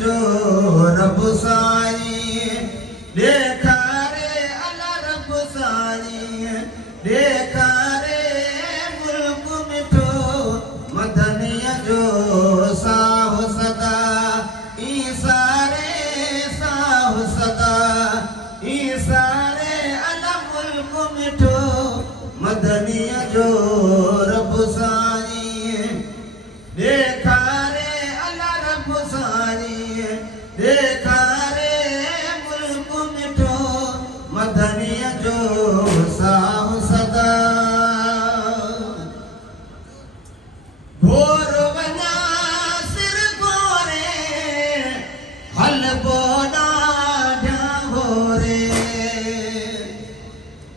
जो रब साईं ॾेखारे अला रब साईं ॾेखारे मुल्क मिठो मदनीअ जो साहु सदा ईसारे साहु सदा ईसारे अला मुल्क मिठो मदनीअ जो रब साईं ॾेखारे अला रब साईं ॾेखारे मुल्क मिठो मदनीअ जो साहु सदा घोर वञा सिर गोरे हलबो ॾाढा घोरे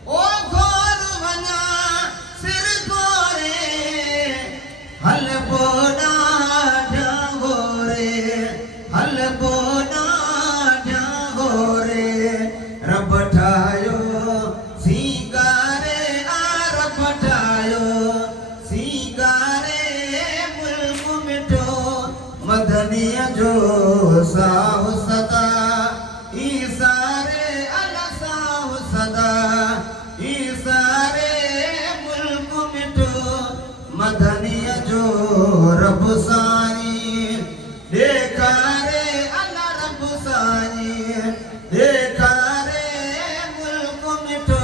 ओ घोर वञा सिर गोरे हलबो ॾाढा घोरे हलबो ॾाढा घोरे रब ठाहियो सीगारे रब ठाहियो सीगारे मुल्क मिठो मदनीअ जो साहु सदा ईसारे अला साहु सदा ईसारे मुल्क मिठो मदनीअ जो रब साईं ॾेखारे अला रब साईं ॾेखारे मुल्क मिठो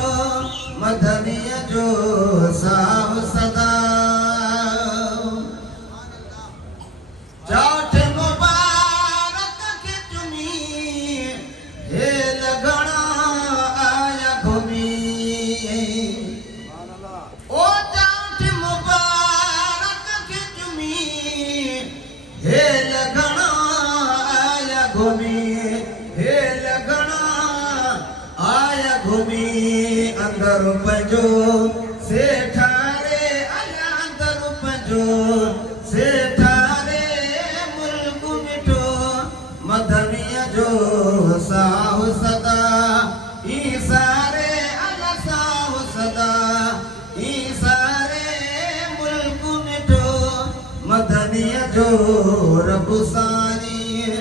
मदनीअ जो साहु सदा चौथ मुबारक खे चुमी हे लगणा आया घुमी ओ चौथ मुबारक खे चुमी हे लगणा आया घुमी हे लगणा आया घुमी अंदर पंहिंजो सेठारे अला अंदर पंहिंजो सेठारे मुल्क मिठो मदनीअ जो साहु सदा ईसारे अला साहु सदा ईसारे मुल्क मिठो मदनीअ जो रब साईं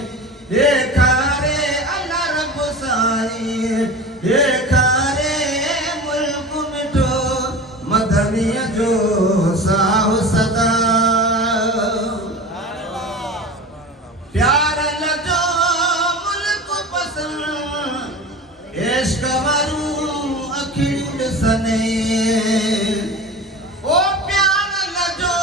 ॾेखारे अला रब साईं ॾेखारे मुल्क मिठो मदनीअ जो साहु सदा प्यार लजो मुल्क पसंद इश्क वारूं अखियूं ॾिसने ओ प्यार लजो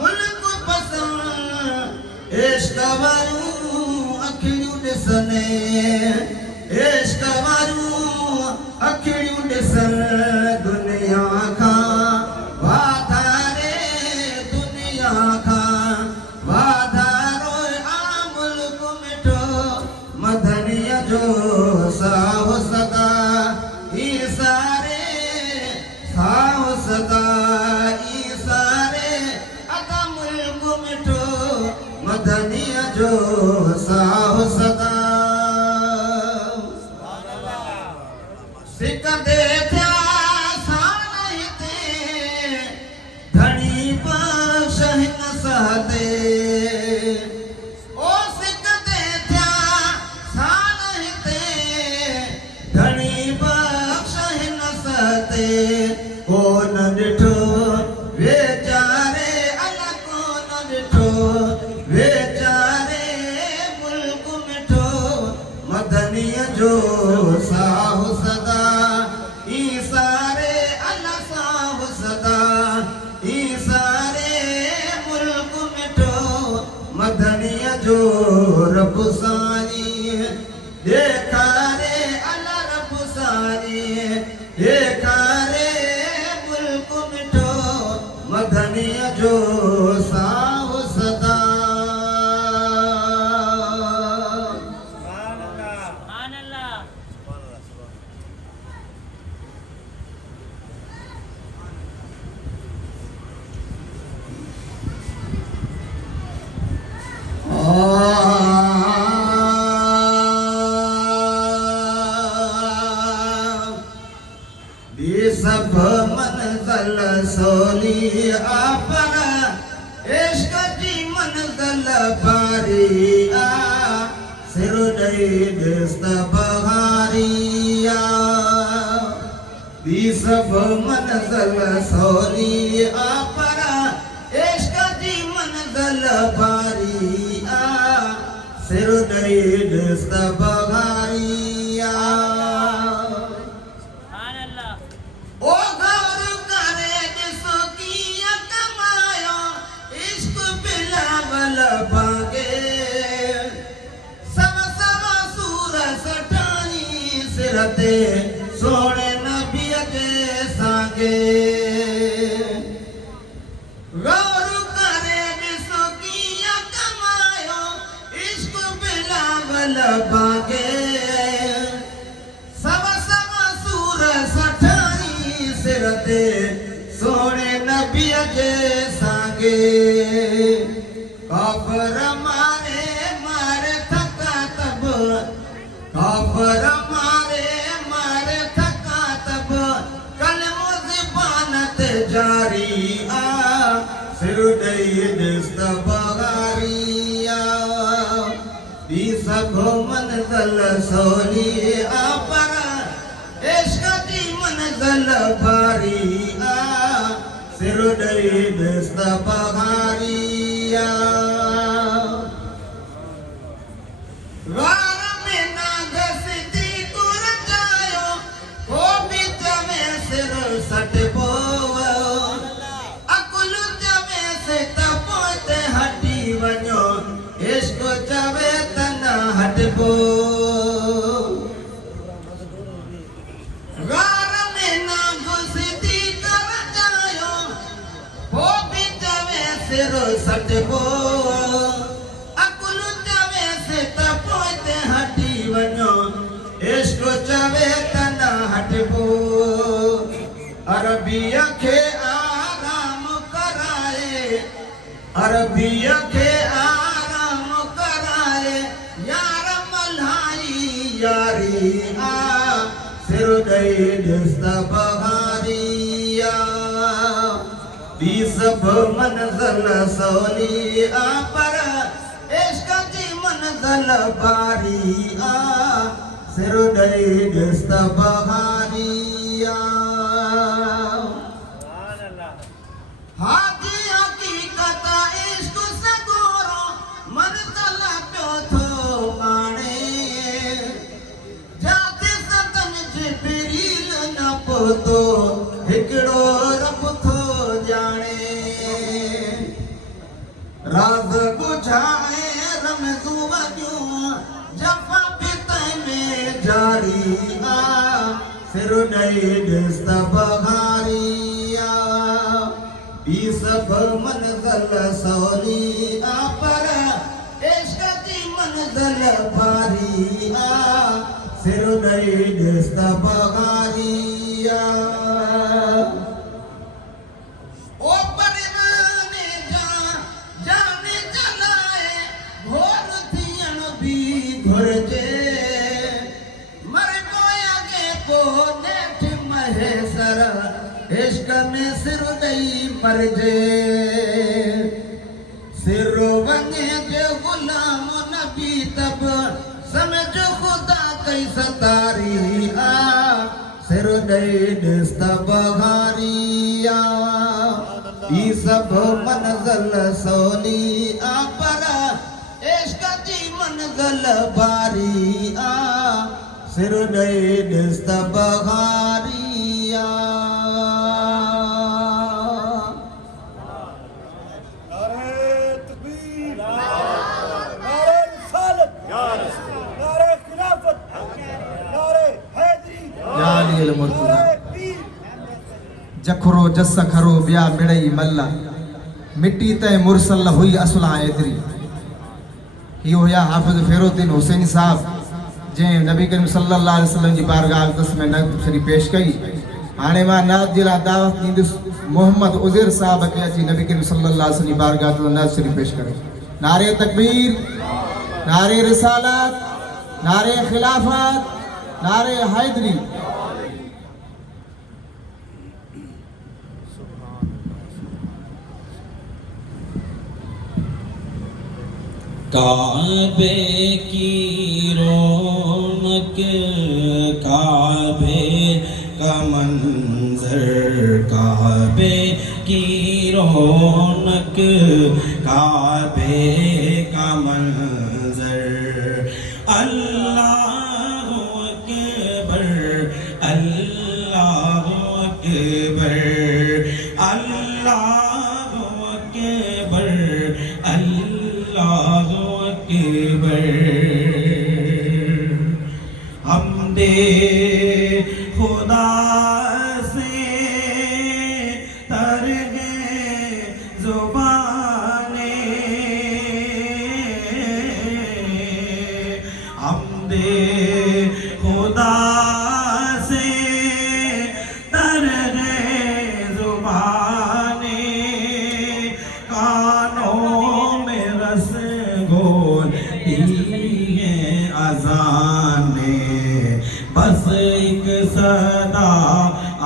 मुल्क पसंद इश्क वारूं अखियूं ॾिसने इश्क वारूं अखियूं ॾिसन दुनिया खां वाधारे दुनिया खां वाधारो आ मुल्क मिठो मदनीअ जो साहु सदा ईसारे साहु सदा ईसारे अदा मुल्क मिठो मदनीअ जो साहु सदा सिकंदे थिया साल हिते धणी बख़्श हिन सहते ओ सिकंदे थिया साल हिते धणी बख़्श हिन सहते को न ॾिठो वेचारे अला को न ॾिठो वेचारे मुल्क मिठो मदनीअ जो साहु सदा ईसारे अला साहु सदा ईसारे मुल्क मिठो मदनीअ जो रब साईं ॾेखारे अला रब साईं ॾेखारे मुल्क मिठो मदनीअ जो साहु सदा सब मंज़िल सोली पर इश्क जी मंज़िल पारी आ सिर ॾेई ॾिस त बहारिया ॿी सभु मंज़िल सवली आ पर इश्क जी मंज़िल भारी आ सिर ॾेई ॾिस त बहारिया ओ गौर करे ॾिसो कीअं कमायो इश्क बिलावल भागे सव सव सूर सठाणी सिर ते सोणे नबीअ जे सागे गौर करे ॾिसो कीअं कमायो इश्क बिलावल भागे सव सव सूर सठाणी सिर ते सोणे नबीअ जे सागे काफ़र मारे मारे थका तब काफ़र मारे थका तब कलमो ज़बान ते जारी आ सिर ॾेई ॾिस त बहारिया ॿी सभु मंज़िल सवली आ पर इश्क जी मंज़िल भारी आ सिर ॾेई ॾिस त बहारिया वार में ना घसिजी तुर जायो को बि चवे सिर सटबो अकुल चवे त पोइ हटी वञो इश्क चवे त न हटबो गार में ना घुसदी कर जायो वो भी चवे सिर सटबो अकुल चवे से त पोइ हटी वञो इश्क चवे त न हटबो अरबीअ खे आराम कराए अरबीअ खे आराम कराए यार मल्हाई यारी आ सिर ॾेई ॾिस त बहारिया ॿी सभु मंज़िल सवली आ पर इश्क जी मंज़िल भारी आ सिर ॾेई ॾिस त बहारिया हाजी हक़ीक़त इश्क सगोरो मंज़िल पियो थो माणे जाते सतन जिब्रील न पोतो हिकिड़ो रब थो ॼाणे राज़ ॿुझाए रमज़ूं वॼूं जफ़ा बि तंहिं में जारी आ सिर ॾेई ॾिस त बहारिया ॿी सभु मंज़िल सवली आ पर इश्क जी मंज़िल भारी आ सिर ॾेई ॾिस त बहारिया ओ परवाने जाने जलाए घोर थियण बि घुरिजे मर पोइ अॻे पोइ नेठ महेसर इश्क में सिर ॾेई मरिजे सिर वञे जे ग़ुलाम नबी तब समझ ख़ुदा कई सतारी आ सिर ॾेई ॾिस त बहारिया ॿी सभु मंज़िल सवली आ पर इश्क जी मंज़िल भारी आ सिर ॾेई ॾिस त बहारिया जखरो जस खरो बिया मिड़ई मल्ला मिट्टी तय मुरसल हुई असुला एतरी यो या हाफिज फेरुद्दीन हुसैनी साहब जे नबी करीम सल्लल्लाहु अलैहि वसल्लम जी बारगाह अक़दस में नक़द शरीफ पेश कई हाणे मां नात जी ला दावत ॾींदुसि मोहम्मद उज़ैर साहब खे अची नबी करीम सल्लल्लाहु अलैहि वसल्लम जी बारगाह ते नात शरीफ पेश करे नारे तकबीर नारे रिसालत नारे खिलाफत नारे हैदरी काबे की रौनक काबे का मंजर काबे की रौनक काबे का मंजर अल्लाहु अकबर अल्लाहु अकबर अल्लाहु अकबर अल्लाहु अकबर हमदे खुदा से तर गए जुबाने हमदे खुदा से तर गए जुबाने कानों में रस घोल है अज़ाने बस एक सदा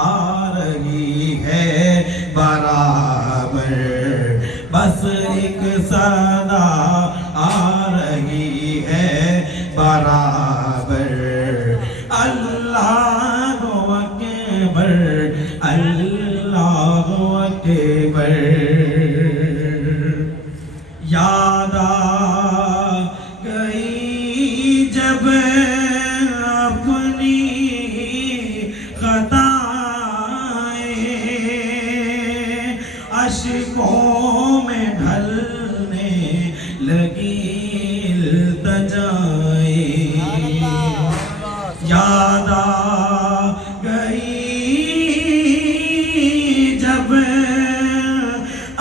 आ रही है बराबर बस एक सदा आ रही है बराबर अल्लाहु अकबर अल्लाहु अकबर याद आ गई जब अपनी खताएं अश्कों में ढलने लगी इल्तिजाएं याद आ गई जब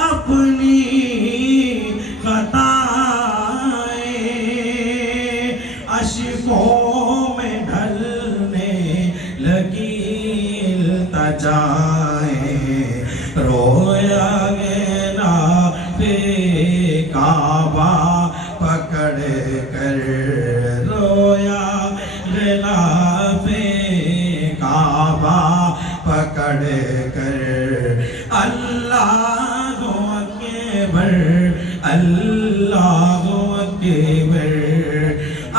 अपनी खताएं अश्कों में ढलने लगी इल्तिजाएं रोया गया पे काबा पकड़ कर रोया गया पे काबा पकड़ कर अल्लाहु अकबर अल्लाहु अकबर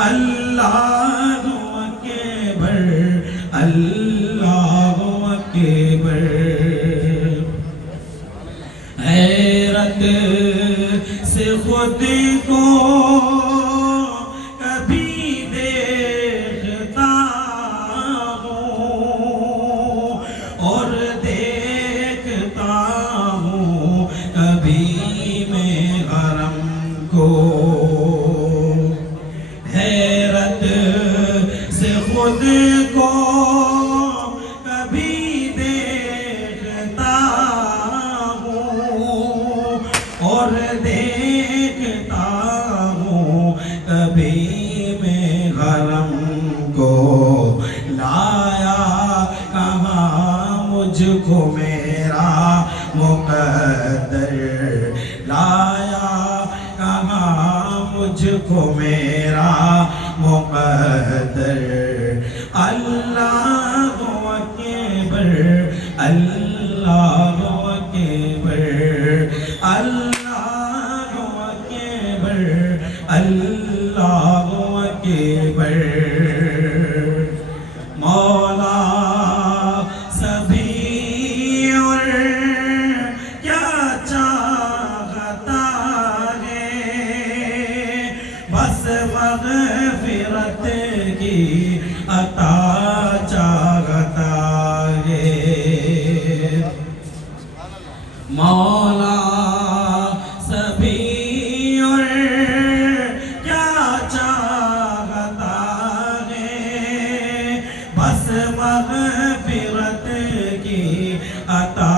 अल्लाहु अकबर अल्लाहु अकबर हैरत से खुद को कभी देखता हूँ और देखता हूँ कभी मैं हरम को हैरत से खुद को कभी देखता हूँ और देखता हूँ कभी मैं हरम को लाया कहाँ मुझको मेरा मुकद्दर लाया कहाँ मुझको मेरा मुकद्दर अल्लाहु अकबर अल्लाहु अकबर अल्लाहु अकबर अल्लाहु अकबर मौला सभी और क्या चाहता है बस मग़फ़िरत की अता चाहता है मौला सभी और क्या चाहता है बस मग़फ़िरत की अता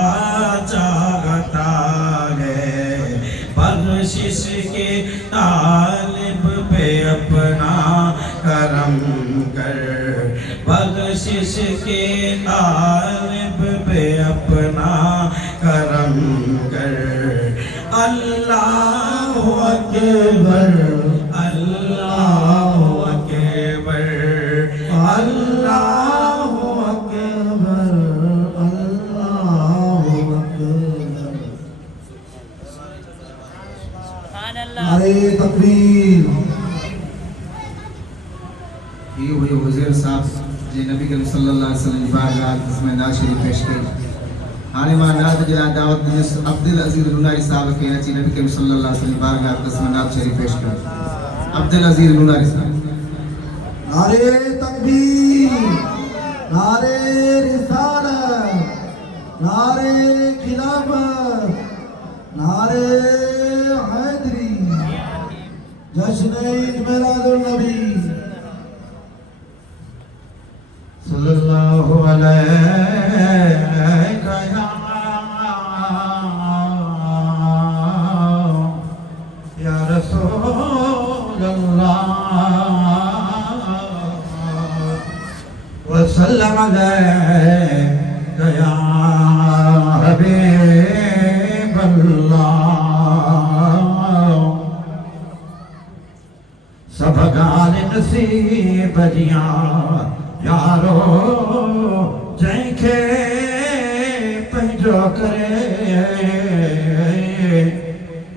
चाहता है बख्शिश के तालिब पे अपना करम कर बख्शिश के तालिब पे अपना करम कर अल्लाहु अकबर अल्लाहु अकबर अल्लाहु अकबर अल्लाहु अकबर नारे तकबीर। ये हुए वज़ीर साहब जे नबी करीम सल्लल्लाहु अलैहि वसल्लम जी बारगाह इसमें नात शरीफ पेश कई। हाणे मां नात जे लाइ दावत ॾींदुसि अब्दुल अज़ीज़ लुनारी साहब खे अची नबी करीम सल्लल्लाहु अलैहि वसल्लम जी बारगाह इसमें नात शरीफ पेश कई। अब्दुल अज़ीज़ लुनारी साहब। नारे तकबीर, नारे रिसालत, नारे खिलाफत, नारे हैदरी, जश्न ईद मिलादुन नबी सल्लल्लाहु अलैहि या रसूल अल्लाह वसल्लम अलैहि या हबीब अल्लाह। सब गाल नसीब जिया यारो जंहिंखे पंहिंजो करे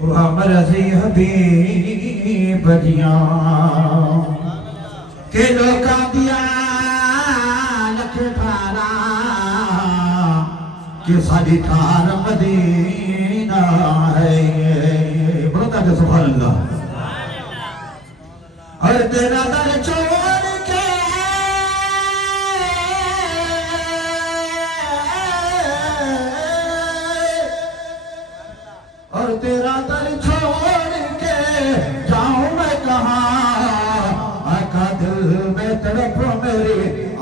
उहा मर्ज़ी हबीब जिया के लोका दिया लख ठारा कि साडी ठार मदीना है। बोलो ताके सुभान अल्लाह। और तेरा दर छोड़ के और तेरा दर छोड़ के जाऊं मैं कहाँ। आका दिल में तड़पो मेरी,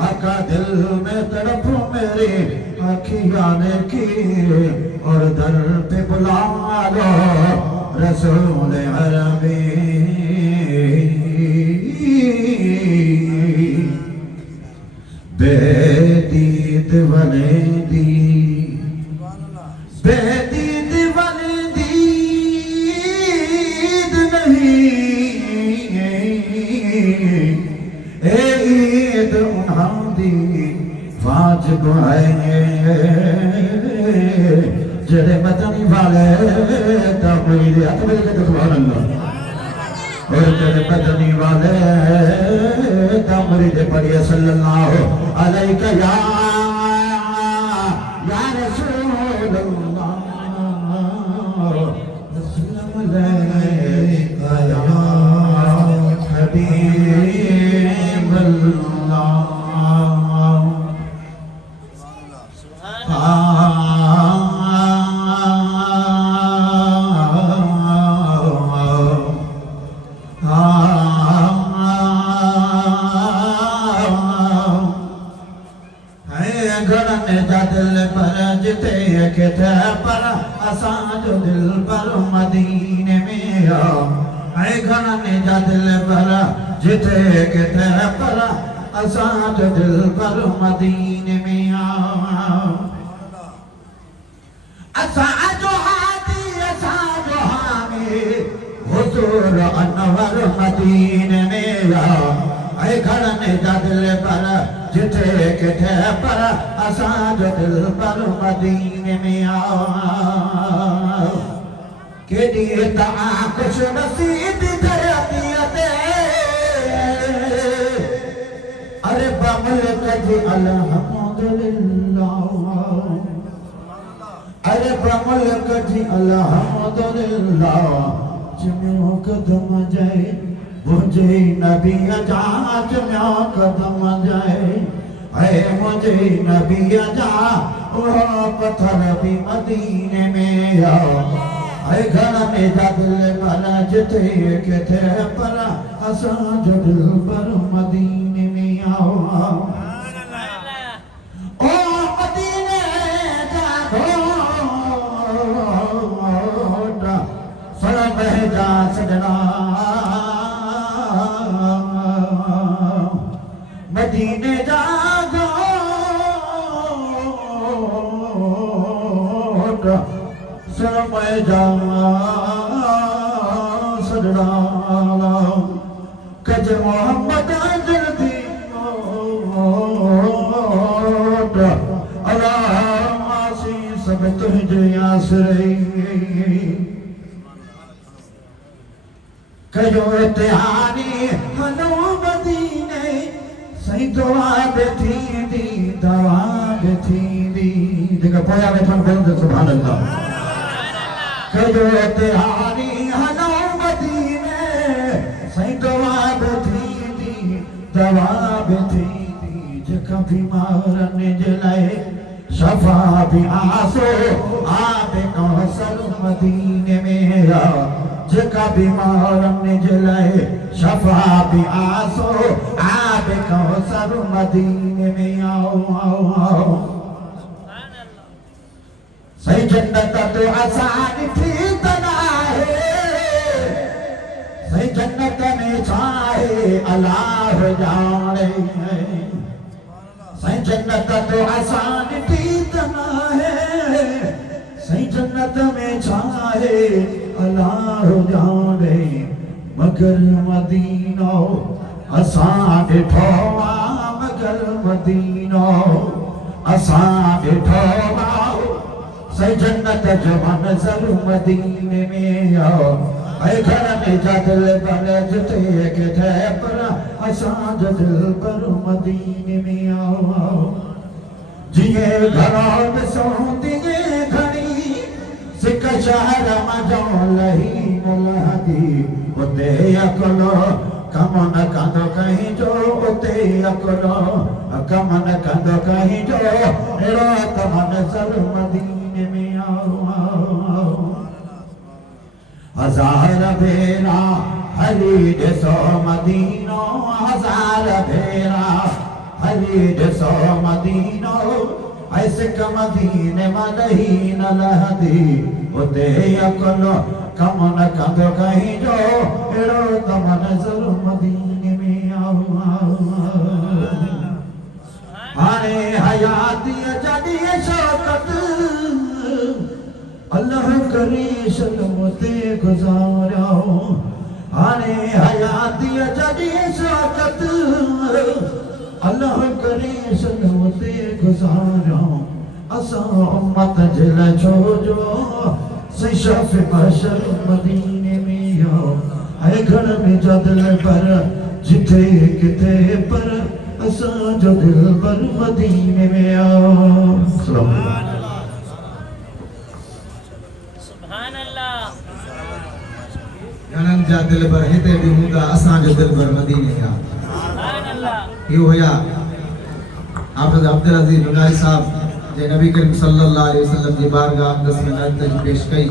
आका दिल में तड़पो मेरी आँखियाँ ने की और दर पे बुला लो रसूल अरबी। बेदीद वलेदी, बेदीद वलेदीद नहीं ए ईद उन्हां दी वाजिब है। जेड़े मदनी वाले तमीर अकबर के सुभान अल्लाह। और तेरे बदनी वाले तमरीद पढ़िए सल्लल्लाहु अलैहि या रसूल अल्लाह वसल्लम अलैका या हबीब अल्लाह। दिल पर जिते किथे पर असांजो दिल पर मदीने में है। घणनि जा दिल पर जिते किथे पर असांजो दिल पर मदीने में असांजो हादी असांजो हामी हुजूर अनवर मदीने में है। घणनि जा दिल पर जिथे किथे पर असांजो दिल पर मदीने में केॾी तव्हां खुश नसीब धरतीअ ते अरे बमुल्क जी अल्हम्दुलिल्लाह। अरे बमुल्क जी अल्हम्दुलिल्लाह। चमियो कदम जाए मुझे नबी जा, चमियो कदम जाए है मुझे नबी जा। वो पत्थर भी मदीने में है। घर में जा दिल पर जिथे किथे पर असांजो दिल पर मदीने में आओ। ओ मदीने जा घोट सड़ बह जा सजना मदीने जा घोट सड़ बह जा सजना कज मोहम्मद जल्दी अल्लाह आसी सब तुझे आसरे कयो इतिहानी हनो मदीने सही दुआ बि थींदी दवा बि थींदी जेका पोयां वेठा बोलंदो सुभान अल्लाह कयो इतिहानी हनो मदीने सही दुआ बि थींदी दवा बि थींदी जेका बीमारनि जे लाइ शफा भी आसो आबे कौसर मदीने में आ जेका बीमारनि जे लाइ शफा भी आसो आबे कौसर मदीने में आओ आओ आओ सही जन्नत तो आसान थी तना है सही जन्नत में चाहे अल्लाह जाने सही जन्नत तो आसान थी तना है सही जन्नत में चाहे अल्लाह जाने मगर मदीना असां ॾिठो आहे मगर मदीना असां ॾिठो आहे सही जन्नत जो मंज़र मदीने में आओ ऐ घर में जदल पर जिते किथे पर असां जो दिल पर मदीने में आओ आओ जिए घरों में सोती घड़ी सिक शहर मजो लही न लहदी उते अकलो कम न कंदो कहीं जो उते अकलो कम न कंदो कहीं जो अहिड़ो त मंज़र मदीने में आओ आओ आओ हजार भेरा हली ॾिसो मदीनो हजार भेरा हली ॾिसो मदीनो ऐसे मदीने मां लही न लहदी उते अकलो कम न कंदो कहीं जो अहिड़ो त मंज़र मदीने में आओ आओ हाणे हयातीअ जॾहिं शौक़त अल्लाह करे सलम ते गुज़ारियो हाणे हयातीअ जॾहिं शौक़त अल्लाह करे सलम ते गुज़ारियो असां उम्मत जे लाइ छो जो सही शफ़ बशर मदीने में आओ ऐं घर में जदल पर जिथे किथे पर असां जो दिल पर मदीने में आओ घणनि जा दिल पर हिते बि हूंदा असांजो दिल पर मदीने में आहे इहो हुया हाफ़िज़ अब्दुल अज़ीज़ नुनारी साहब जे नबी करीम सल्लल्लाहु अलैहि वसल्लम जी बारगाह अक़दस में नात पेश कई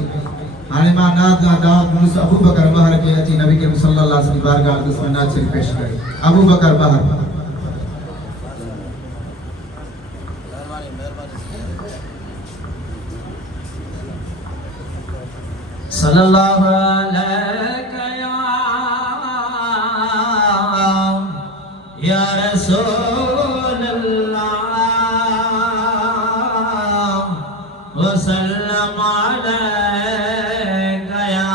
हाणे मां नात जा दावत मुसा अबू बकर बहर के अची नबी करीम सल्लल्लाहु अलैहि वसल्लम जी बारगाह अक़दस में नात पेश कई अबू बकर बहर सल्लल्लाहु अलैहि या रसूल अल्लाह वसल्लम अलैका या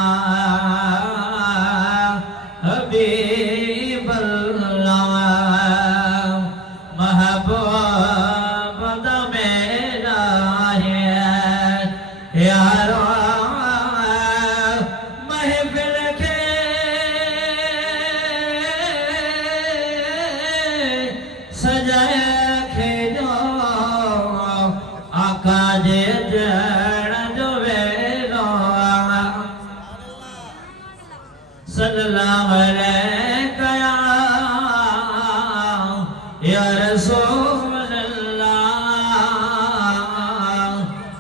हबीब अल्लाह महबूब मेरा है यार सल्लल्लाहु अलैका या रसूल अल्लाह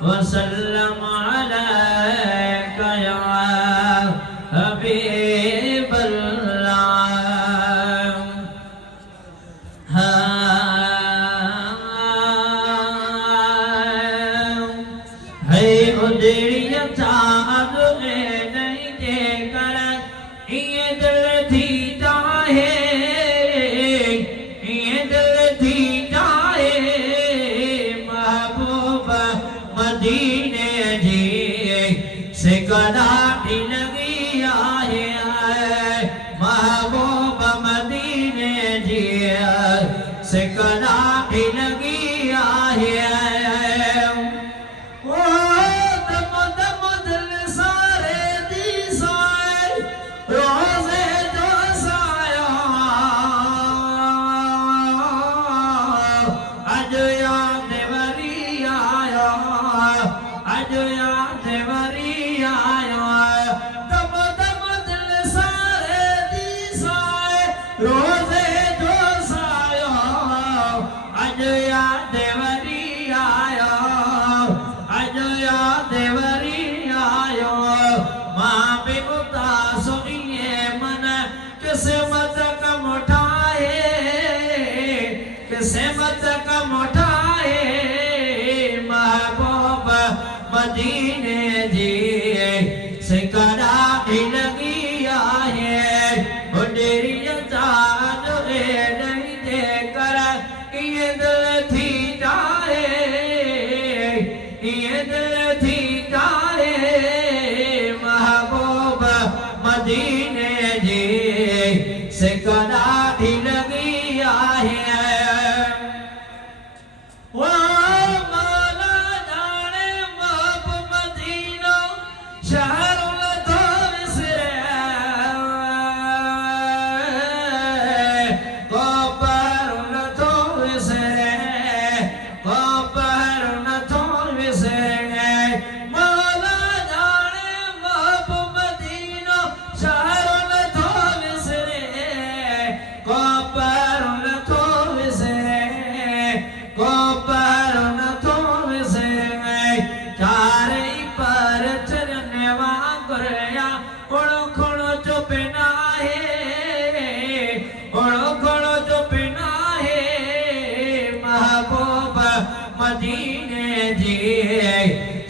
वसल्लम अलैका या हबीब अल्लाह है उजड़िया चाँद नहीं देकर ये दिल थी चाहे महबूब मदीने जी से कदापि लगी आहे महबूब मदीने जी से कदापि लगी आहे दम दम दिल सारे दी साए रोज़े मां भी उदास ये मन किस्मत का मुठाए किस्मत का मुठाए महबूब मदीने जी सिकरा ही लगी आए उडेरी जान नहीं देकर ये दिल थी जाए ये दिल थी जाए महबूब मदीने जी सिकरा ही लगी आए मदीने जी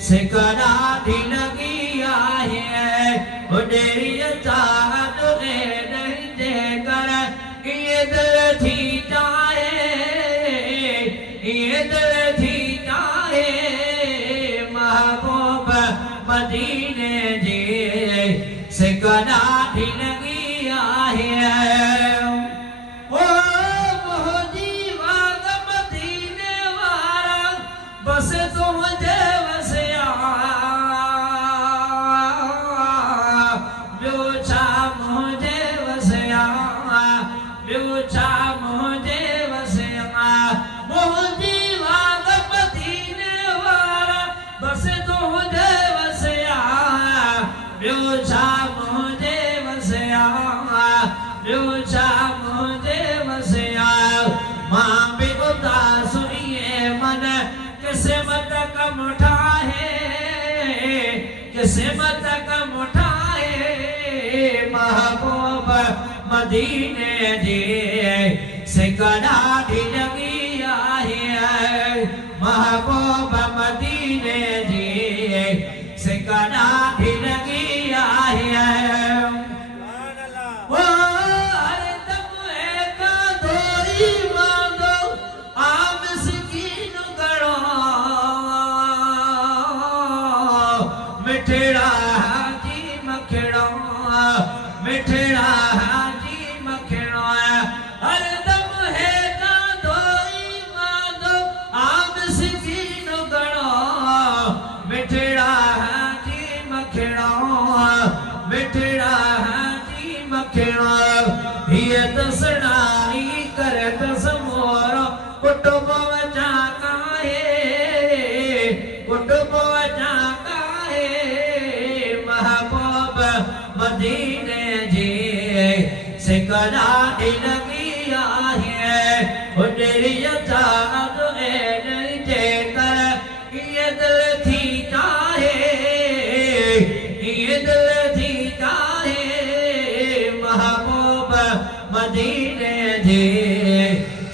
सिकरा दी लगी आहे उडेरी चाहत नहीं देकर ये दिल थी जाए ये दिल थी जाए महबूब मदीने जी सिकरा दी लगी आहे बस तुझे वसिया ब्योछा मुझे वसिया ब्योछा मुझे वसिया मुझी वाद मदीने वाला बस तुझे वसिया ब्योछा मुझे वसिया ब्योछा मुझे वसिया मां भी उदास ये मन किस्मत का मुठाए किस्मत का मुठाए महबूब मदीने जी सिकरा दी लगी आहे महबूब मदीने जी सिकरा दी लगी आहे मिठड़ा जी मखड़ा मिठड़ा जी मखड़ा हर दम है ना दोई मानो आम सिकीन गणो मिठड़ा जी मखड़ा मिठड़ा जी मखड़ा ये दसनाई कर दस मोर कुटुंब वचा काए कुटुंब वचा मदीने जी सिकरा दी लगी आहे उडेरी चाहत नहीं देकर ये दिल थी जाए ये दिल थी जाए महबूब मदीने जी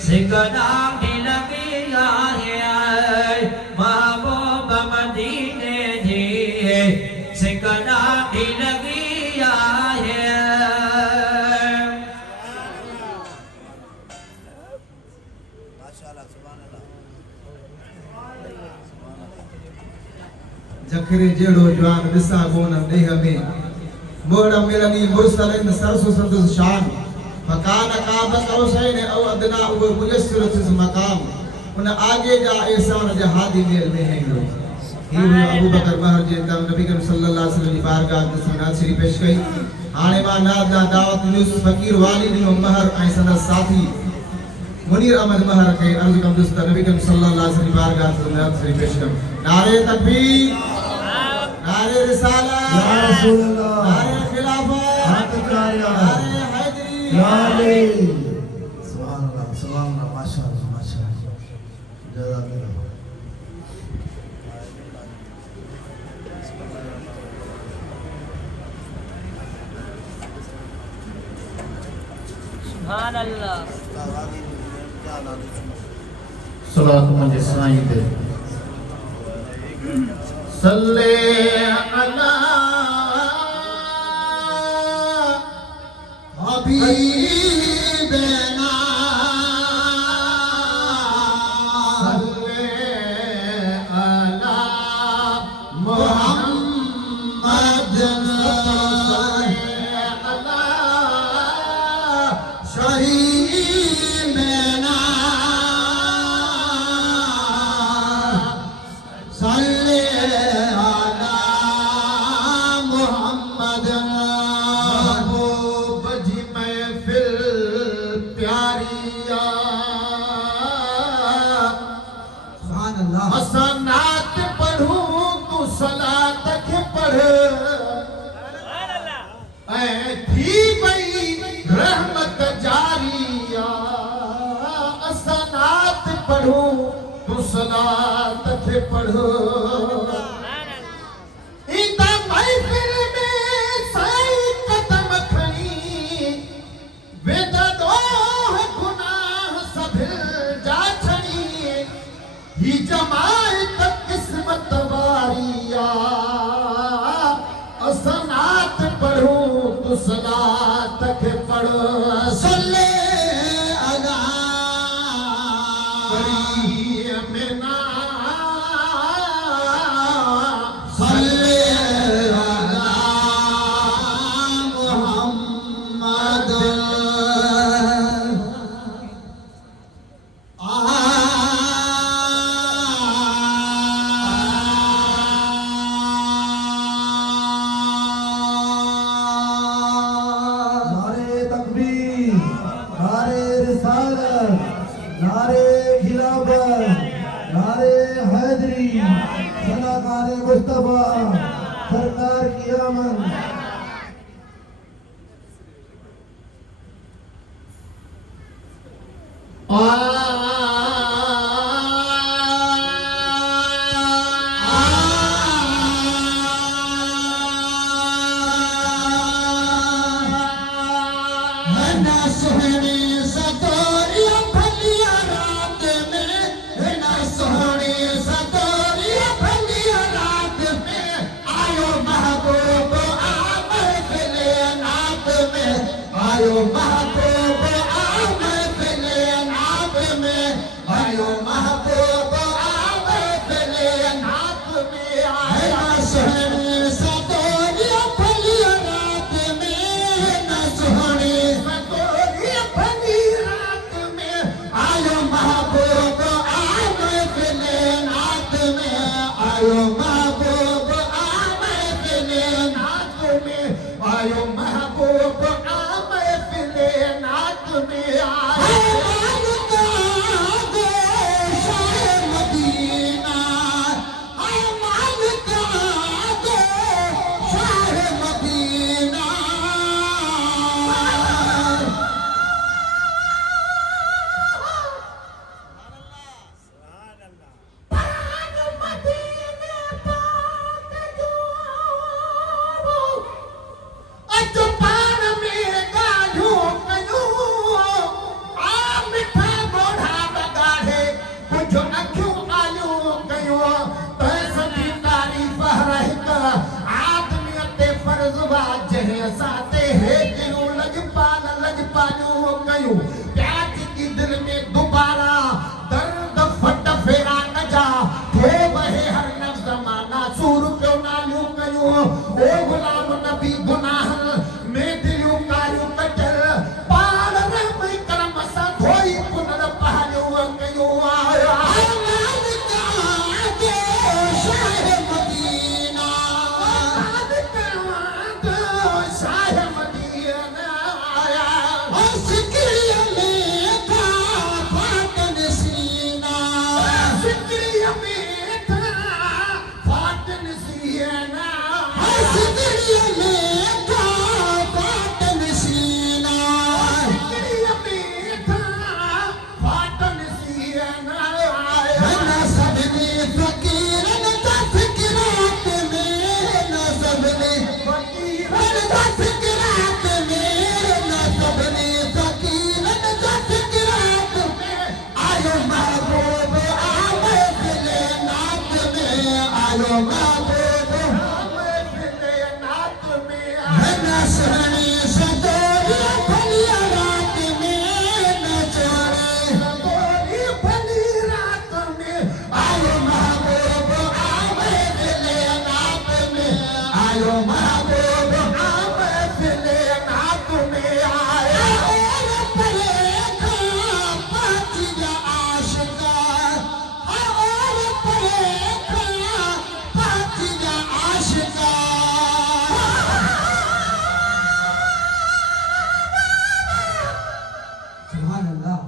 सिकरा दी लगी आहे महबूब मदीने जी सिकरा दी लगी जखरे जेड़ो जवान दिसा गोन देह में मोड़ मिलनी मुरसलिन सरसु सदस शान फकान काब कौसैन औ अदना व मुयस्सर फिस मकाम उन आगे जा एहसान जा हादी मेल में है लोग ही अबू बकर महर जे तम नबी करीम सल्लल्लाहु अलैहि वसल्लम की बारगाह में सनात शरीफ पेश कई हाने मा नाद दा दावत न्यूज़ फकीर वाली नो महर ऐ सदा साथी मुनीर अहमद महर के अर्ज कम दुस्त नबी करीम सल्लल्लाहु अलैहि वसल्लम की बारगाह में सनात शरीफ पेश कर नारे तकबीर नारे रिसालत या रसूल अल्लाह नारे खिलाफत हाथ उठाया नारे हैदरी या अली सुभान अल्लाह माशाअल्लाह जज़ाकल्लाह सुभान अल्लाह। सलात मुझे साईं दे सल्ले अला हबीबना सल्ले अला मुहम्मद अला शहीदना सल्ले अला मुहम्मद महबूब जी महफिल प्यारिया सुभान अल्लाह। हसनात पढ़ूं तू सलात के पढ़ ऐ थी गई रहमत जारिया हसनात पढ़ूं तू सलात के पढ़ इंदा महफिल में साईं कदम खणी वेदा दोह गुनाह सभिल जा छणी ही जमात किस्मत वारिया असनात पढ़ूं तू सलात के पढ़ सल्ले अला करीमना सल्ले अला मुहम्मद नारे तकबीर, नारे रिसालत, नारे खिलाफत, नारे हैदरी, सलाकारे मुस्तफा, सरकार की आमद। ना सोहनी सतोरिया फलिया रात में ना सोहनी सतोरिया फलिया रात में आयो महबूब आमद फिले नात में आयो महबूब आमद फिले नात में आयो महबूब आमद फिले नात में आया सोहनी सतोरिया फलिया रात में ना सोहनी सतोरिया फलिया रात में आयो महबूब आमद फिले नात में आयो महबूब आमद फिले नात में आयो महबूब आमद फिले नात में आयो मदीना आय मालिक दे शाह मदीना अचो पान में गाढ़ो कयो आ मिठा बोढ़ा बगाढ़े कुछ अखियों आयो कयो तैसदी तारीफ हरहिक आदमी ते फर्जवा जहे साते है कयो लज पालो कयो प्याज की दिल में दोबारा दर्द फट फेरा न जा थे बहे हर नफ्स जमाना सूर क्यों नालू कयो ओ गुलाम नबी गुनाह में दिलू कारियो कटल पार रहम करम सा धोई पुनर पहाड़ो कयो आया मालिक दे शाह मदीना मालिक दे शाह मदीना आया सिकरिया में था फाटन सीना सिकरिया में था फाटन सीना सिकरिया में था फाटन सीना सिकरिया में था फाटन सीना आया ना सबने फकीरन का फिक्रात में ना सबने फकीरन का फिक्रात में ना सबने फकीरन नसहनी सदोरी भली रात में नचने सदोरी भली रात में आयो महबूब आवे दिले नात में आयो महबूब आवे दिले नात में आया और परे का पातिया आशिका और परे का पातिया आशिका सुभान अल्लाह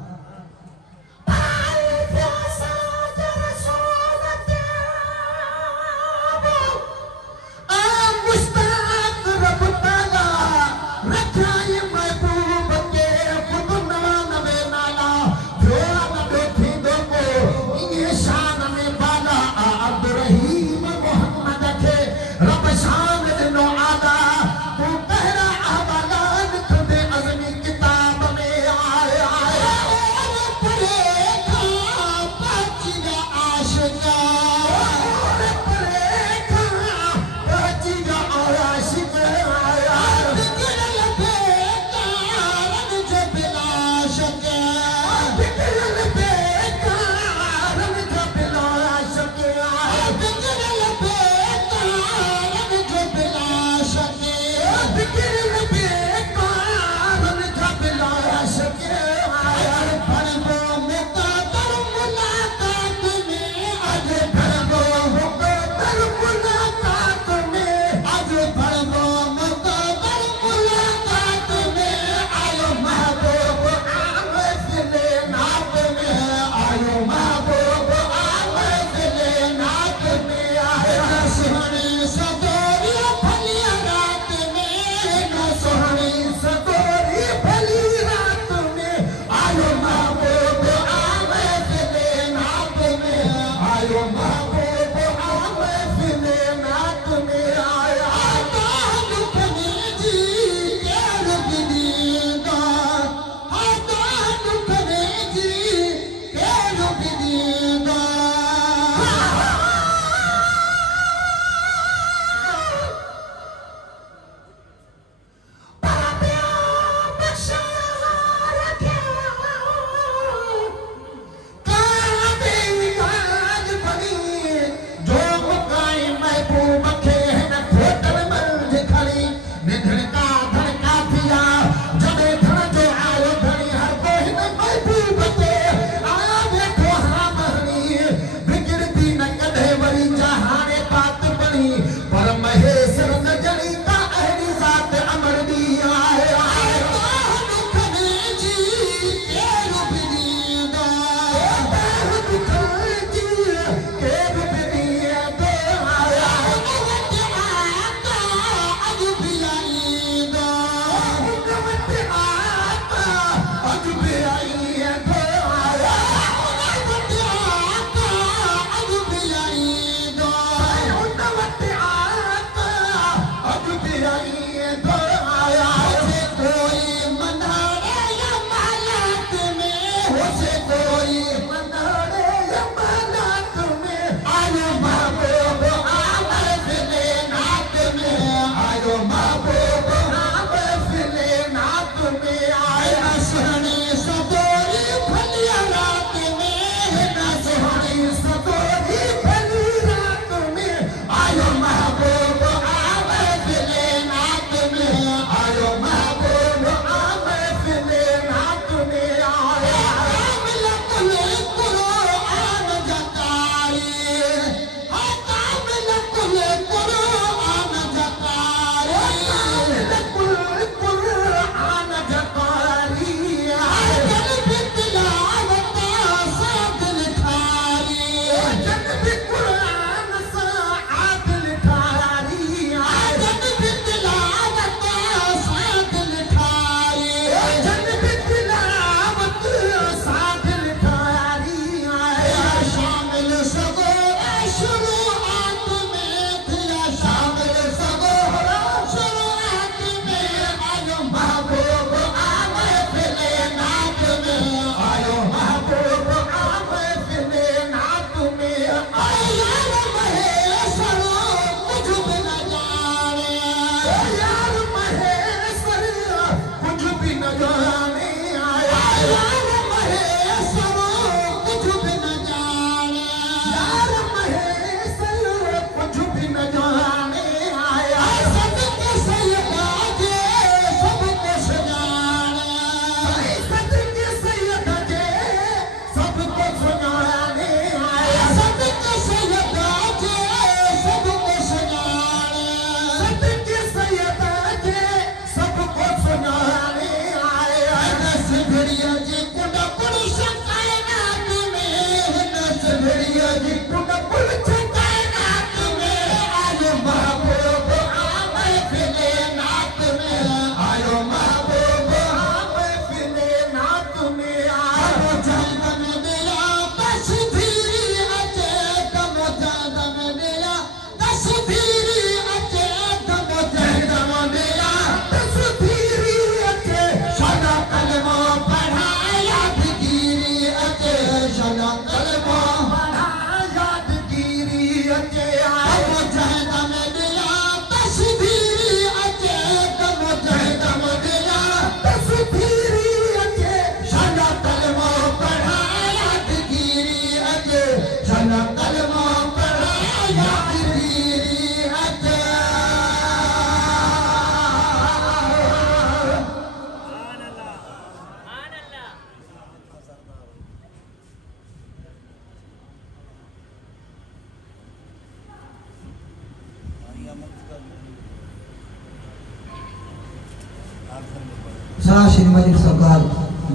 सरासरी मदीन सरकार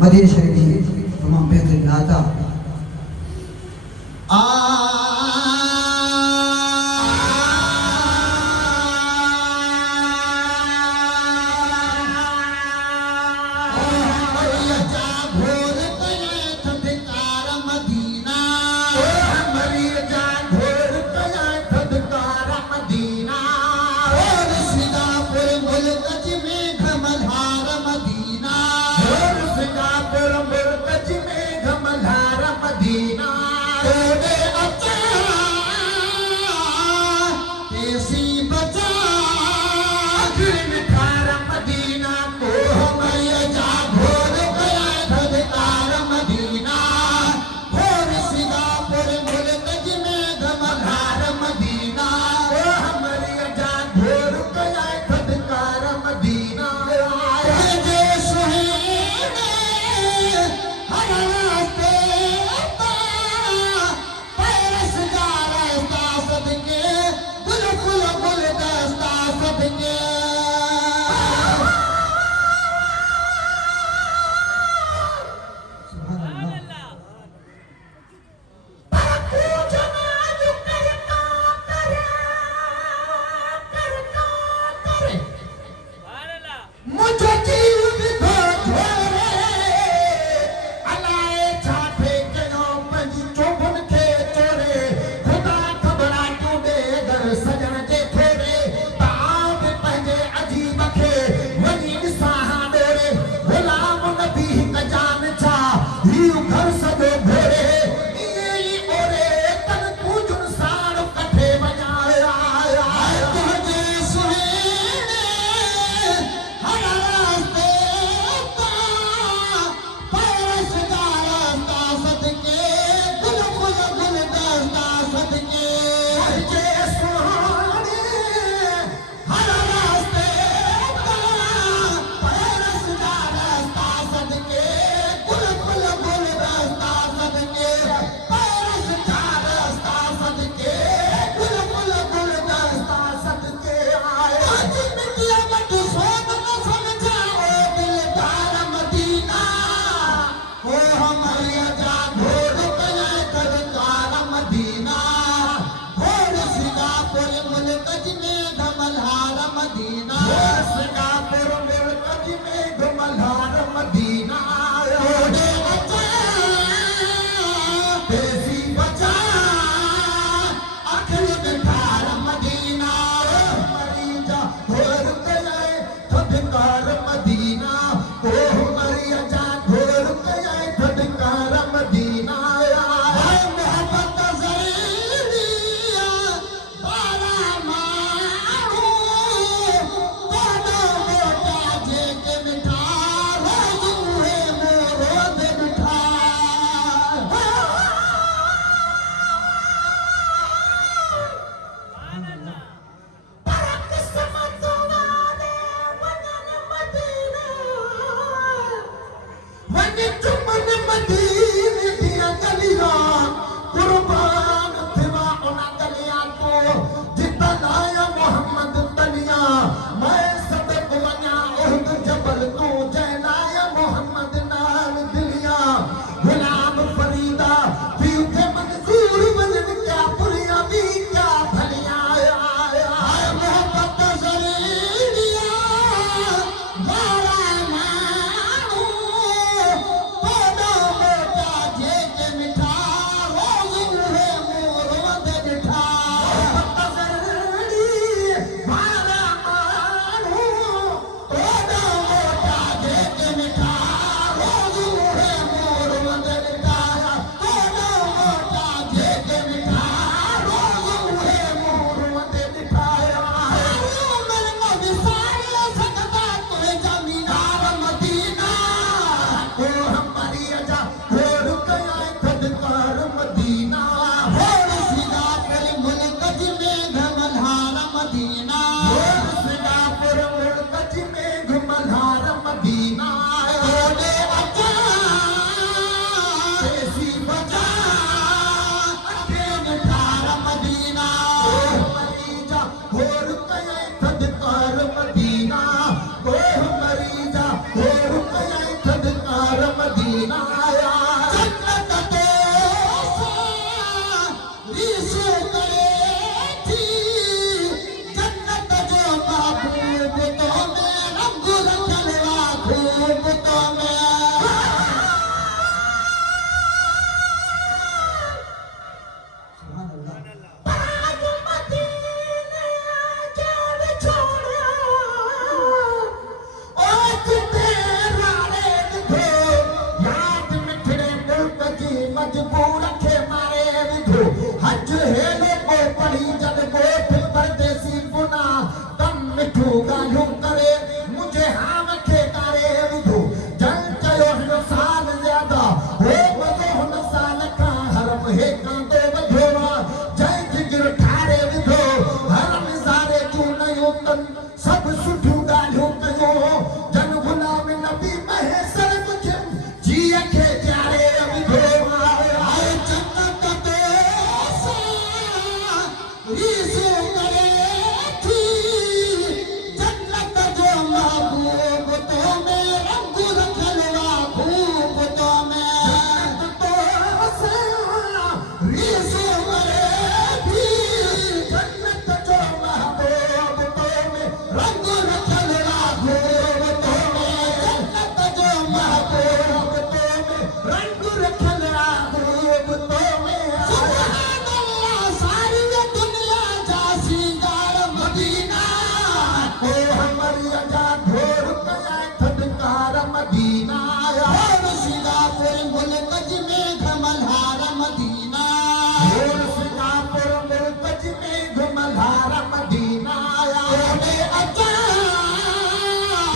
मदीन शरीफ तमाम बेहतरीन नाता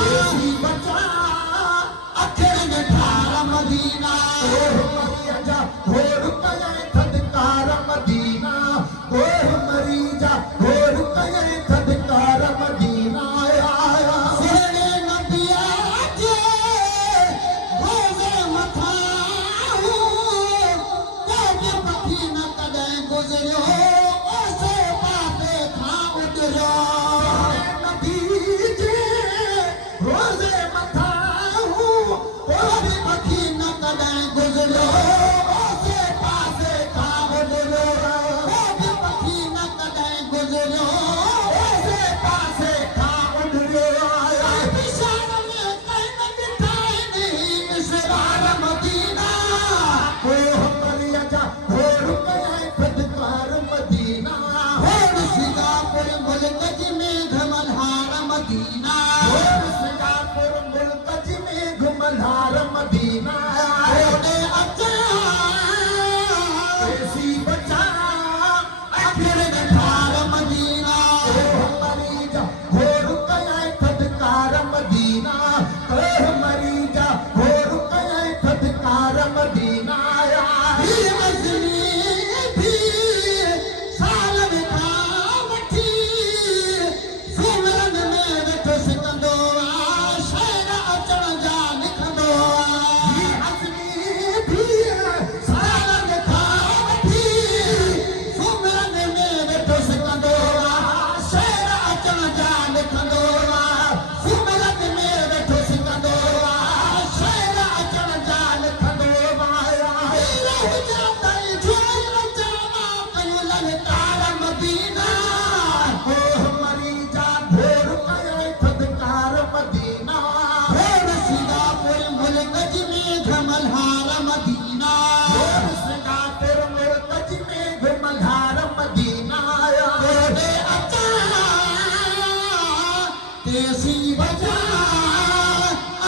देसी बचा अखिर में ठार मदीना मरिया जा घोर कये थदकार मदीना मरीजा घोर कये थदकार मदीना आया सोने नबिया जे रोज़े मथाऊ कोई पखी न कदे गुजरियो ओसे पासे खां उडरियो रोज़े मथाऊ कोई पखी न कदे गुजरियो ओसे पासे खां उडरियो कोई पखी न कदे गुजरियो ओसे पासे खां उडरियो बिशार में कई न बिठाई नहीं मिसरार मदीना मरिया जा घोर कये थदकार मदीना सिंगापुर मुल्क में घमलहार मदीना सिंगापुर मुल्क में घमलहार मदीना ओडे अचा देसी बचा आखिर में ठार मदीना मरीजा घोर कये थदकार मदीना मरीजा घोर कये थदकार मदीना ही मजनी भी साल में वठी सुमरन में वेठो सिकंदो शहर अचण जा लिखंदो ही मजनी भी साल में वठी सुमरन में वेठो सिकंदो शहर अचण जा लिखंदो सुमरन में वेठो सिकंदो शहर अचण जा लिखंदो मदीना मरीजा घोर कये थदकार मदीना सिंगापुर मुल्क में घमलहार मदीना सिंगापुर मुल्क में घमलहार मदीना ओडे अचा देसी बजा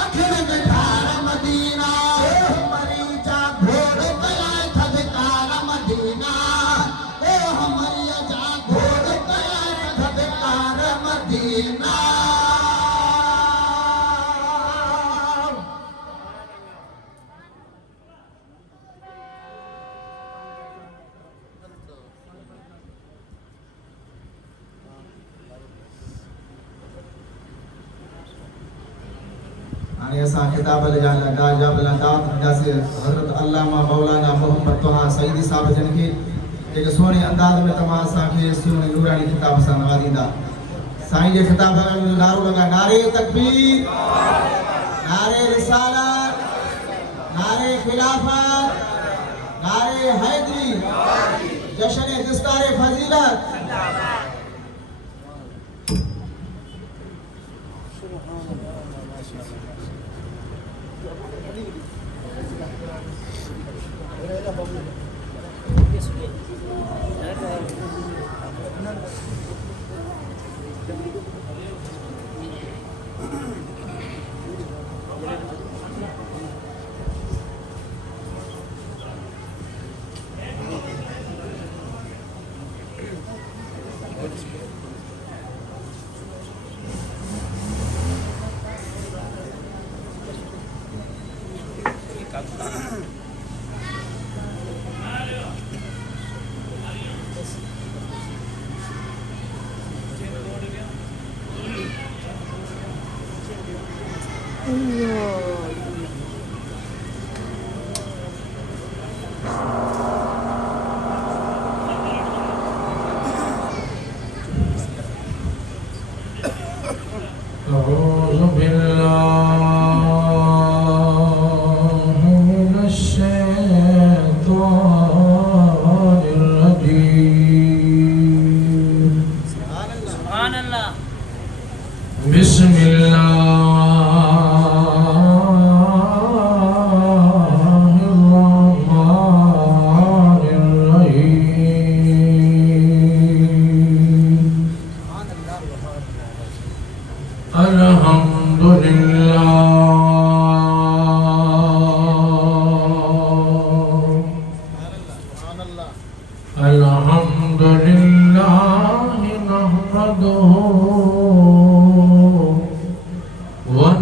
अखिर में ठार मदीना मरीजा घोर कये थदकार मदीना मरिया जा घोर कये थदकार मदीना हाणे असां ख़िताब लॻाइण लाइ दाज़ाब लाइ दावत ॾींदासीं हज़रत अल्लामा मौलाना मोहम्मद तोहा सईदी साहिब जन खे जेके सुहिणे अंदाज़ में तव्हां असांखे सुहिणी नूरानी ख़िताब सां नवाज़ींदा साईं जे ख़िताब जो नारो लॻाए नारे तकबीर नारे रिसालत नारे खिलाफत नारे हैदरी जश्न दिस्तारे फजीलत أعوذ بالله من الشيطان الرجيم سبحان الله بسم الله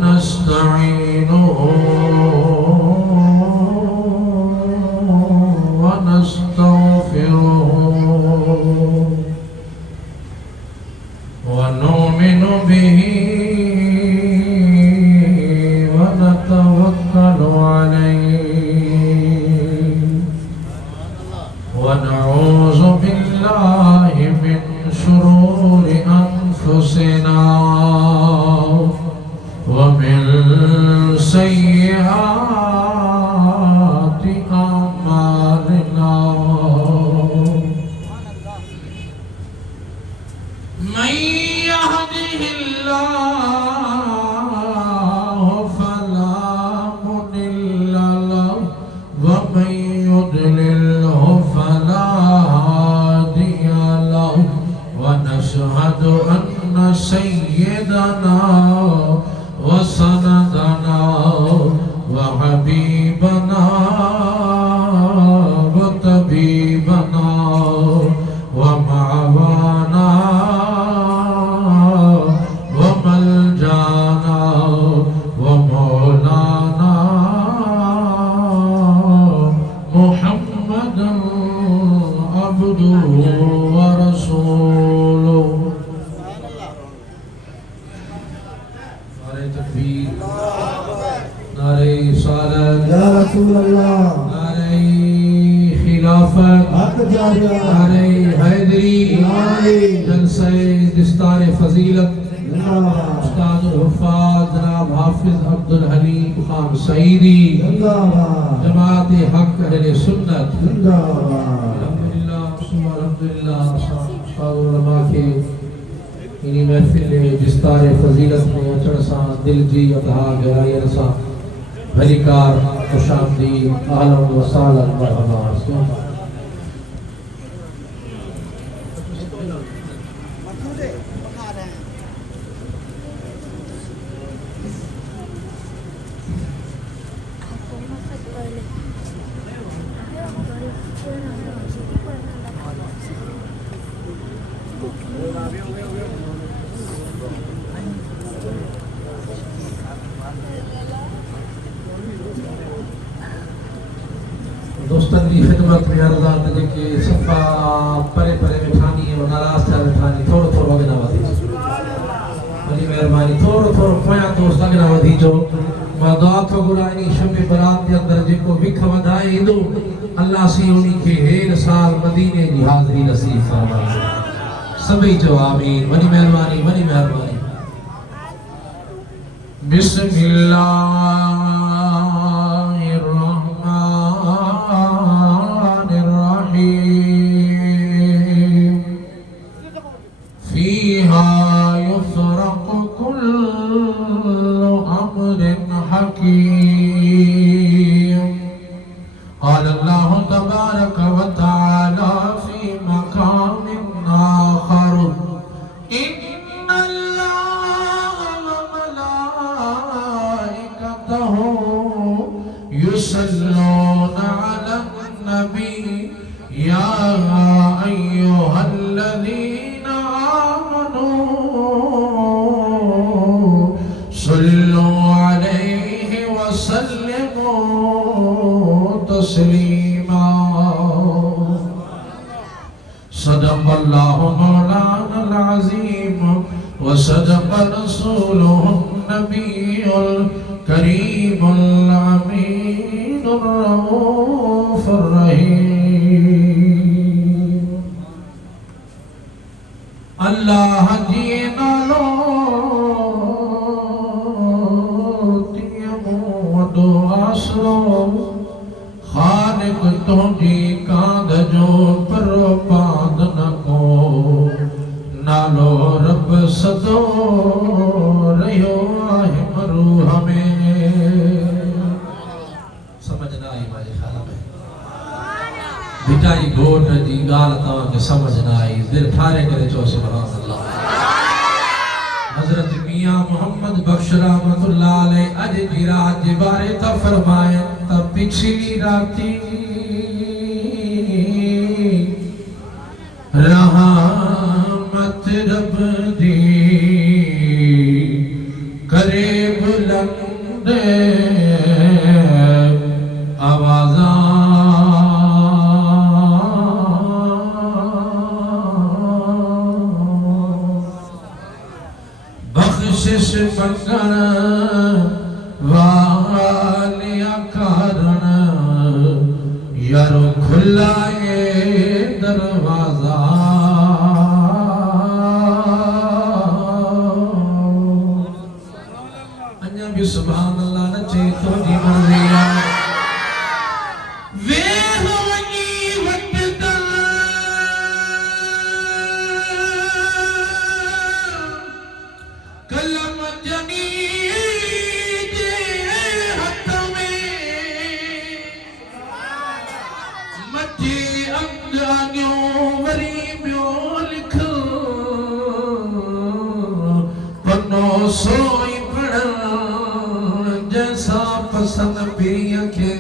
नस्तईनुहु व नस्तगफिरुहु व नुमिनु बिही व नतवक्कलु अलैहि व नऊज़ु बिल्लाहि मिन शुरूरि अनफुसिना ومن سيئات أعمالنا من يهده الله فلا مضل له ومن يضلله فلا هادي له ونشهد أن سيدنا وسندنا وحبيبنا وطبيبنا ومعوانا وملجانا ومولانا محمد عبده ورسوله तकबीर नारे रिसालत या रसूल अल्लाह नारे खिलाफत हक जारिया नारे हैदरी नारे जलसे दिस्तार फजीलत जिंदाबाद उस्ताद हुफ़ाज़ जनाब हाफिज अब्दुल हलीम खान सईदी जिंदाबाद जमात हक अहले सुन्नत जिंदाबाद अल्हम्दुलिल्लाह सुम्मा अल्हम्दुलिल्लाह उस्ताद उलमा के इन्हीं महफिल बिस्तार फजीलत में अचण सां दिल जी अदा गहराइयन सां भलीकार खुशामदीद अहलन व सहलन मरहबा। दोस्तन की खिदमत में अर्ज़ात जेके सफ़ा परे परे वेठानी है नाराज़ थिया वेठानी थोरो थोरो अॻिना वधी वॾी महिरबानी थोरो थोरो पोयां दोस्त अॻिना वधी जो मां दुआ थो घुरां इन शब बरात जे अंदरि जेको विख वधाए ईंदो अल्लाह सी उन खे हेर साल मदीने जी हाज़िरी नसीब फरमाए सभई जो आमीन। वॾी महिरबानी वॾी महिरबानी। बिस्मिल्लाह قال الله تبارك وتعالى في مقام آخر إن الله وملائكته يصلون على النبي يا أيها الذين آمنوا صلوا عليه وسلموا تسليما صدق الله مولانا العظيم وصدق رسوله النبي الكريم الأمين الرؤوف الرحيم الله جينا लो खालिक तुझी कांद जो पर पांद न को नालो रब सदो रहियो आहे मरूह में समझ न आई मुंहिंजे ख़्याल में भिटाई घोट जी ॻाल्हि तव्हांखे समझ न आई दिलि ठारे करे चओ सुभान अल्लाह। हज़रत मियां मोहम्मद बख्श रहमतुल्लाह अलैह अज जी रात जे बारे त फरमाए त पिछली राती रहमत रब दी करे बुलंद आवाज़ां बख्शिश मंगण वालिया कारण यारो खुला ये दरवाजा अन्या भी सुभान अल्लाह नचे तो जी मर्जी वे वनी वटदा कलम जनी जे हथ में मथे अंगानियों वरी बियो लिख पन्नो सोई पढ़ जैसा पसंद पिया के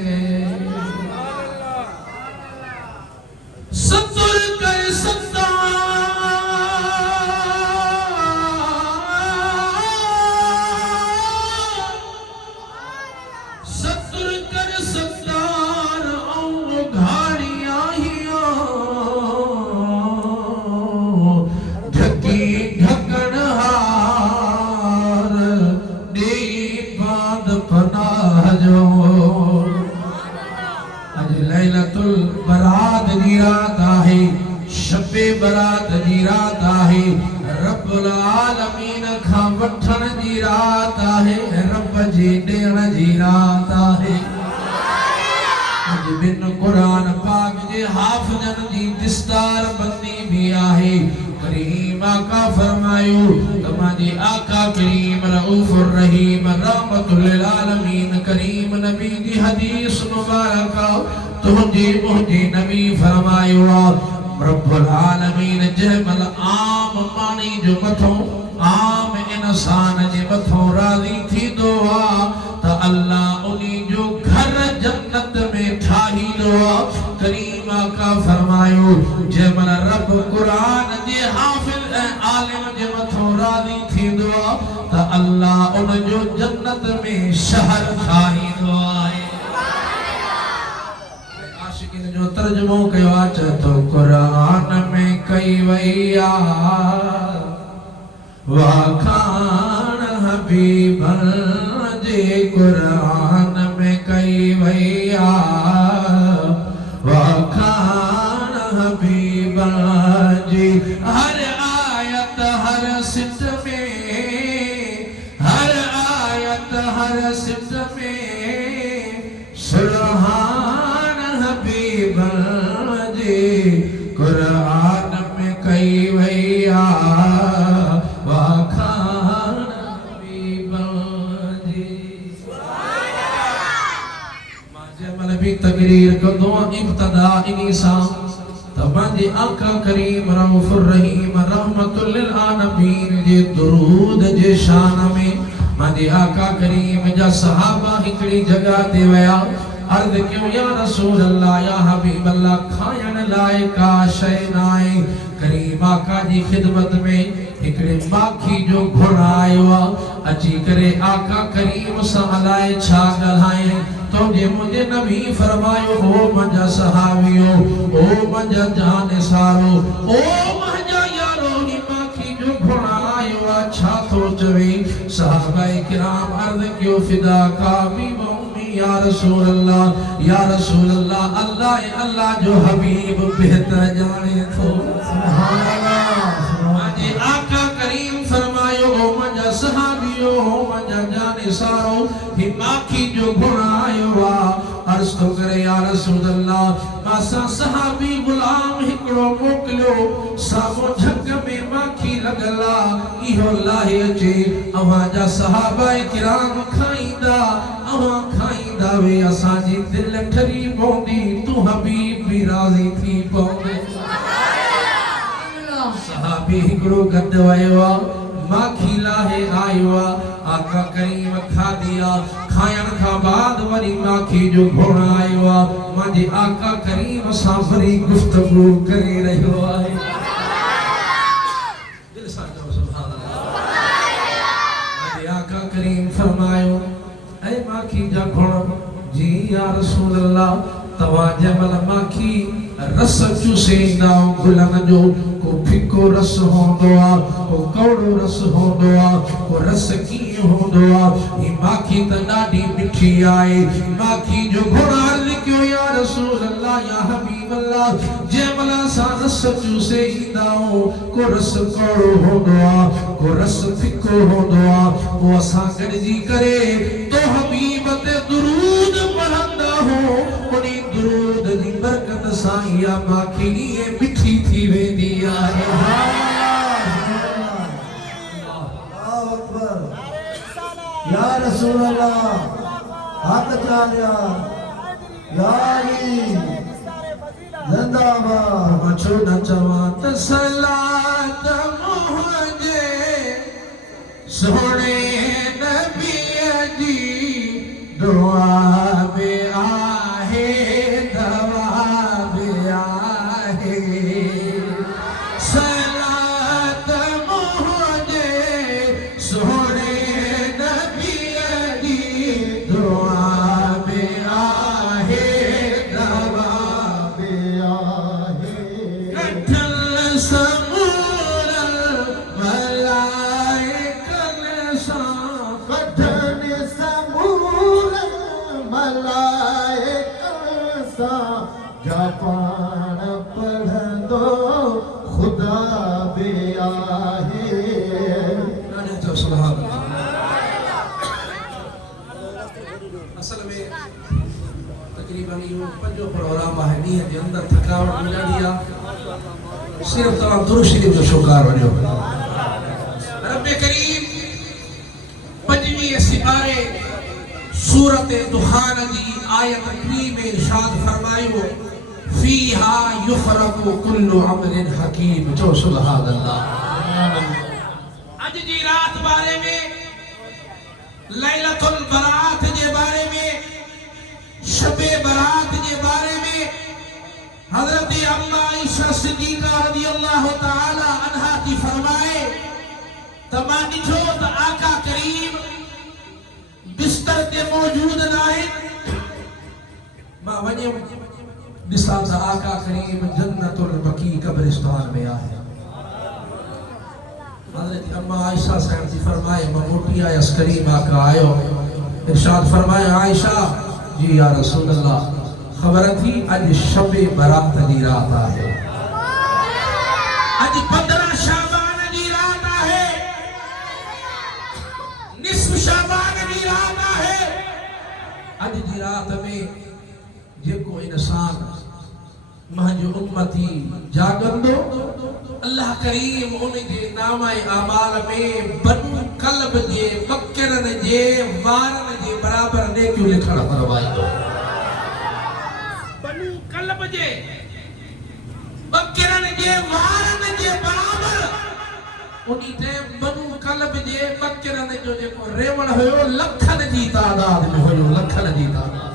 सतुर कर सत्ता सतुर कर सत्तार औ घाड़िया हिया ढकी ढकन हार दे बाद पनाह जो अज लैलतुल बरात जी रात आहे शबे बरात जी रात आहे रब्बुल आलमीन खां वठण जी रात आहे रब जे ॾियण जी रात आहे अज बिन कुरान पाक जे हाफ़िज़न जी दिस्तार बंदी भी आहे करीम आका फरमायो तमाजे आका करीम रऊफुर रहीम रहमतुल लिल आलमीन करीम नबी जी हदीस मुबारक तुझे मुझे नबी फरमायो रब्बुल आलमीन जमल आम मानी जो मथो आम इंसान जे मथो राज़ी थी दुआ त अल्लाह उनी जो घर जन्नत में ठाही दुआ करीम आका फरमायो जमल रब कुरान जे हाफिज आलिम जे मथो राज़ी थी दुआ त अल्लाह उन जो जन्नत में शहर ठाही दुआ आशिकीन जो तर्जुमो कयो आहे तो कुरान में कई वैया वाखान हबीब जे कुरान में कई वैया वाखान हबीब जी हर आयत हर सिट में हर आयत हर सिट में सुरहान हबीब जी कुरान में कई वैया वाखान हबीब जी जमल भी तकरीर कंदो इब्तिदा इन्ही सां तमाजे आका करीम रऊफुर रहीम रहमतुल लिल आलमीन जे दुरूद जे शान में माजे आका करीम जा सहाबा हिकड़ी जगह ते वया अर्ज क्यों या रसूल अल्लाह या हबीब अल्लाह खायण लाए का शय नाए करीम आका जी खिदमत में हिकड़े माखी जो घोड़ा आयो अची करे आका करीम सां हलाए छा ॻाल्हाए तो जे मुझे नबी फरमायो ओ मंजा सहाबियो ओ मंजा जान सारो ओ मंजा यारो नी माखी जो घोड़ा आयो छा तो चवे सहाबाए किराम अर्ज क्यों फिदा का भी या रसूल अल्लाह अल्लाह जो हबीब बेहतर जाने तो सुभान अल्लाह आजे आका करीम फरमायो हो मजा सहाबियो हो मजा जाने सारो ही माखी जो घोड़ा आयो अर्ज तो करे या रसूल अल्लाह मासा सहाबी गुलाम हिकड़ो मोकलियो सामो झक में माखी लगला इहो लाहे अचे अवा जा सहाबा किराम खाईंदा अवा खाईंदा वे असा जी दिल ठरी पौंदी तू हबीब भी राज़ी थी पौंदे सहाबी हिकड़ो गद वयो माखी लाहे आयो आका करीम खा दिया खायण का बाद वरी माखी जो घोड़ा आयो माजे आका करीम सां वरी गुफ्तगू करे रहियो आहे दिल सां सुभान अल्लाह माजे आका करीम फरमायो माखी जा घुण जी या रसूल अल्लाह तवा जमल माखी रस चूसेंदा गुलन जो को फिको रस होंदो आ को कौड़ो रस होंदो आ को रस की होंदो आ ई माखी त ॾाढी मिठी आहे माखी जो घुण अर्ज़ कयो या रसूल अल्लाह या हबीब अल्लाह जंहिंमहिल असां रस चूसे ईंदा आहियूं को रस कौड़ो होंदो आ को रस फिको होंदो आ पोइ असां गॾिजी करे तो हबीब ते दुरूद पढ़ंदा हो उन दुरूद जी बरकत सां इहा माखी मिठी थी वेंदी आहे अल्लाह अकबर या रसूल अल्लाह हाथ चालिया या अली जिंदाबाद मचो न चवा त सलात मुंहिंजे सोने नबी जी दुआ में आहे दवा में आहे सलात मुंहिंजे सोने नबी जी दुआ में आहे दवा कठल समूरल मलाइकन सां कठन समूर मलाइकन सां जापान पढ़ंदो खुदा बे आहे नाने तो सुभान असल में तकरीबन यो पंजो प्रोग्राम है ॾींहं जे अंदर थकावट मिलंदी आहे सिर्फ तव्हां दुरूद शरीफ जो शुकार वञो रब करीम 25 सिपारे सूरत दुखान जी आयत 3 में इरशाद फरमायो फीहा युफरकु कुल्लु अमरिन हकीम जो सुभान अल्लाह अज जी रात बारे में लैलतुल बरात जे बारे में शबे बरात जे बारे में हजरत अम्मा आयशा सिद्दीका रज़ियल्लाहु ताला अन्हा की फरमाए तमा ॾिठो त आका करीम बिस्तर ते मौजूद नाहिन मां वञम ॾिसां त आका करीम जन्नतुल बकी कब्रिस्तान में आहे हजरत अम्मा आयशा साहब जी फरमाए मां मोटी आयस करीम आका आयो इरशाद फरमाए आयशा जी या रसूल अल्लाह खबर थी आज शबे बरात जी रात आहे आज 15 शाबान जी रात आहे निस्फ शाबान जी रात आहे आज जी रात में जेको इंसान मुंहिंजो उम्मती जागंदो अल्लाह करीम उन जे नामाए आमाल में बनु कल्ब जे बकरन जे वारन जे बराबर नेकियूं लिखण फरमाईंदो बनु कल्ब जे बकरन जे वारन जे बराबर उनी टाइम बनु कल्ब जे बकरन जो जेको रेवण हुयो लखन जी तादाद में हुयो लखन जी तादाद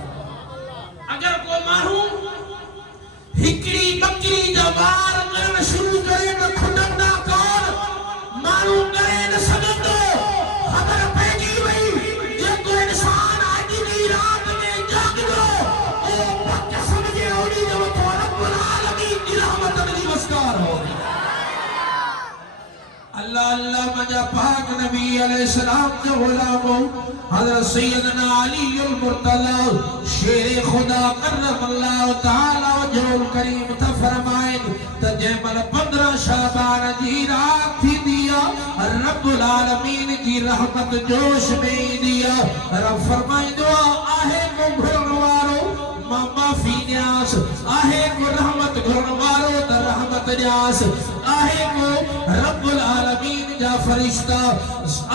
अगर को माण्हू हिकड़ी बकरी जो वार करण शुरू करे तो खुडंदा कौन माण्हू करे न सघंदो खबर पइजी वई जेको इंसान अॼु जी रात में जागंदो ओ पक समझे उनी जो तो रब्बुल आलमीन जी रहमत जी वस्कार हो अल्लाह अल्लाह मजा पाक नबी अलैहि सलाम जो गुलामो हजरत सैयदना अली अल मुर्तजा शेर खुदा करम अल्लाह ताला वजहुल करीम था फरमाए त जंहिंमहिल 15 शाबान जी रात थी दिया रब्बुल आलमीन जी रहमत जोश में ईंदी आहे रब फरमाईंदो आहे को घुरण वारो मां माफ़ी ॾियांस आहे को रहमत घुरण वारो त रहमत ॾियांस आहे को रब्बुल आलमीन जा फरिश्ता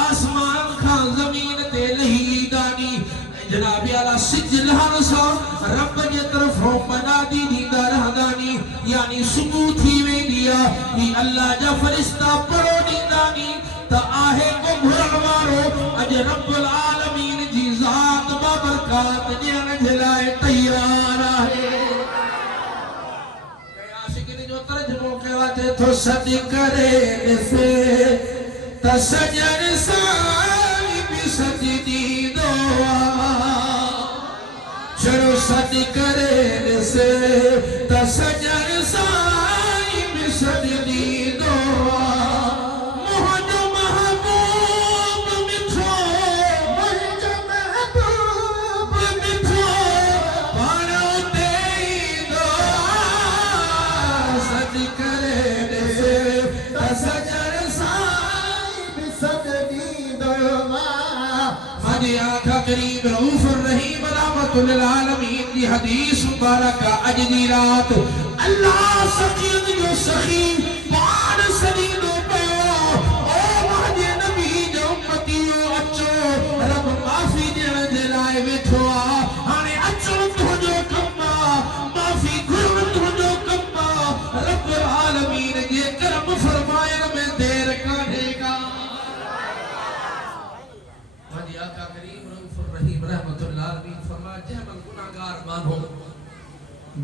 आसमान खां ज़मीन ते लही गानी जनाब आला सिजल हरसा रब जे तरफों मनादी दीदा रहदानी यानी सुबह थी वेंदी आहे ई अल्लाह जा फरिश्ता परो दीदानी त आहे को घुरण वारो अज रब्बुल आलमीन जी ज़ात बाबरकात ॾियण जे लाइ तैयार आहे आशिक़िन जो तर्जुमो कयो आहे तो सद करे ॾिसे त सजन सां बि सजदी दुआ सज करे से तसजर साई बिसजदी दुआ मुझो महबूब मिठो मुझो महबूब मिठो पाणो तेरी दुआ सज करे से तसजर साई बिसजदी दुआ हजी आका करीम रऊफ रहीम रहमतुल लिल आलमीन दी हदीस मुबारक अजदी रात अल्लाह सखीद जो सखी पान सदीदो पे ओ महदी नबी जो उम्मतियो अचो रब माफी देण दे लाए वेठो आ हाने अचो तुझो कम्मा माफी घुर तुझो कम्मा रब्बुल आलमीन जे करम फरमायण में देर काढेगा हजी आका करीम रऊफ रहीम रहमतुल लिल आलमीन फरमाया जहमल गुनाहगार मानो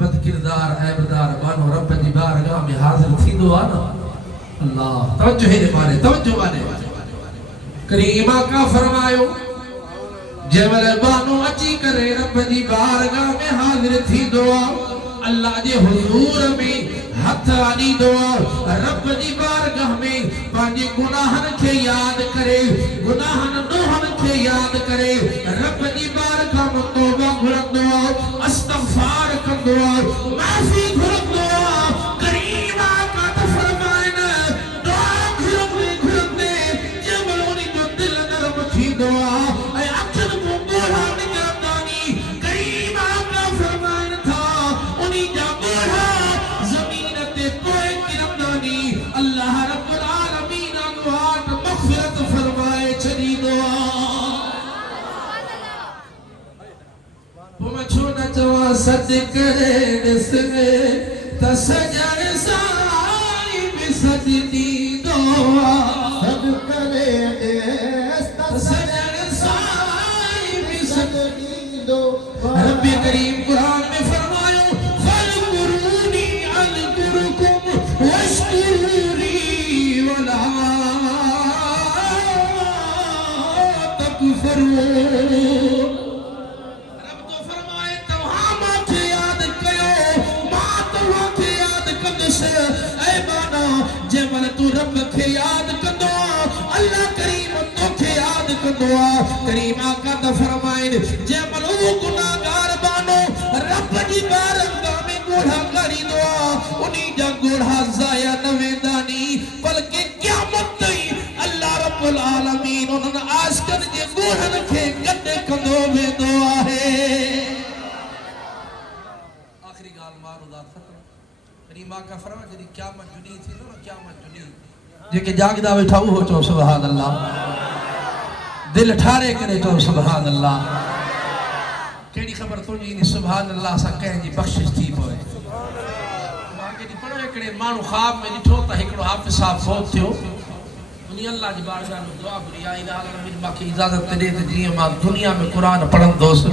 बदकिरदार ऐबदार मानो रब जी बारगाह में हाजिर थींदो आ न अल्लाह तवज्जो है माने तवज्जो माने करीम आका फरमायो जमल बानो अची करे रब जी बारगाह में हाजिर थींदो आ अल्लाह जे हुजूर में हथ आनी दुआ रब जी बारगाह में पांजे गुनाहन के याद करे गुनाहन नोहन के याद करे रब जी बारगाह में तौबा घुरंदो इस्तगफार कंदो माफी घुरंदो करीम आका तो फरमाइन दुआ घुरंदे जमल उनी जो दिल नरम थींदो ऐ अखर को बोला निगरानी करीम आका फरमाइन था उनी जा बोला जमीन ते कोई किरमदानी अल्लाह रब्बुल आलमीन अगवाट मगफिरत फरमाए छड़ी दुआ वो मैं छोड़ा चवा सद करे से तसजर साई बिसजदी दुआ सद करे तसजर साई बिसजदी दुआ रब्बी करीम कुरान में फरमायो फलकुरूनी अलकुरुकुम वश्कुरूनी वला तकफुरून रब तो फरमाए तव्हां मांखे याद कयो मां तव्हांखे याद कंदुसि ऐ माना जंहिंमहिल तूं रब खे याद कंदो अल्लाह करीम तोखे याद कंदो करीम आका त फरमाइनि जंहिंमहिल उहो गुनाहगार बानो रब जी बारगाह में ॻोढ़ा ॻाड़ींदो उन्ही जा ॻोढ़ा ज़ाया न वेंदा नी बल्कि क़यामत ताईं अल्लाह रब्बुल आलमीन उन्हनि आशिक़नि जे ॻोढ़नि खे गॾु कंदो वेंदो आहे आखिरी ॻाल्हि मारूदात ख़तम करीम आका फरमाए जॾहिं क़यामत जुनी थींदो न क़यामत जुनी जेके जागदा वेठा उहो चओ सुभान अल्लाह दिल ठारे करे चओ सुभान अल्लाह केड़ी खबर तुंहिंजी इन सुभान अल्लाह सां कंहिंजी बख़्शिश थी पवे मां केॾी पढ़ो हिकिड़े माण्हू ख़्वाब में ॾिठो त हिकिड़ो हाफ़िज़ साहब फ़ौत थियो उन अल्लाह जी बारगाह में दुआ घुरी या इलाह अलमीन मूंखे इजाज़त ॾे त जीअं मां दुनिया में क़ुरान पढ़ंदुसि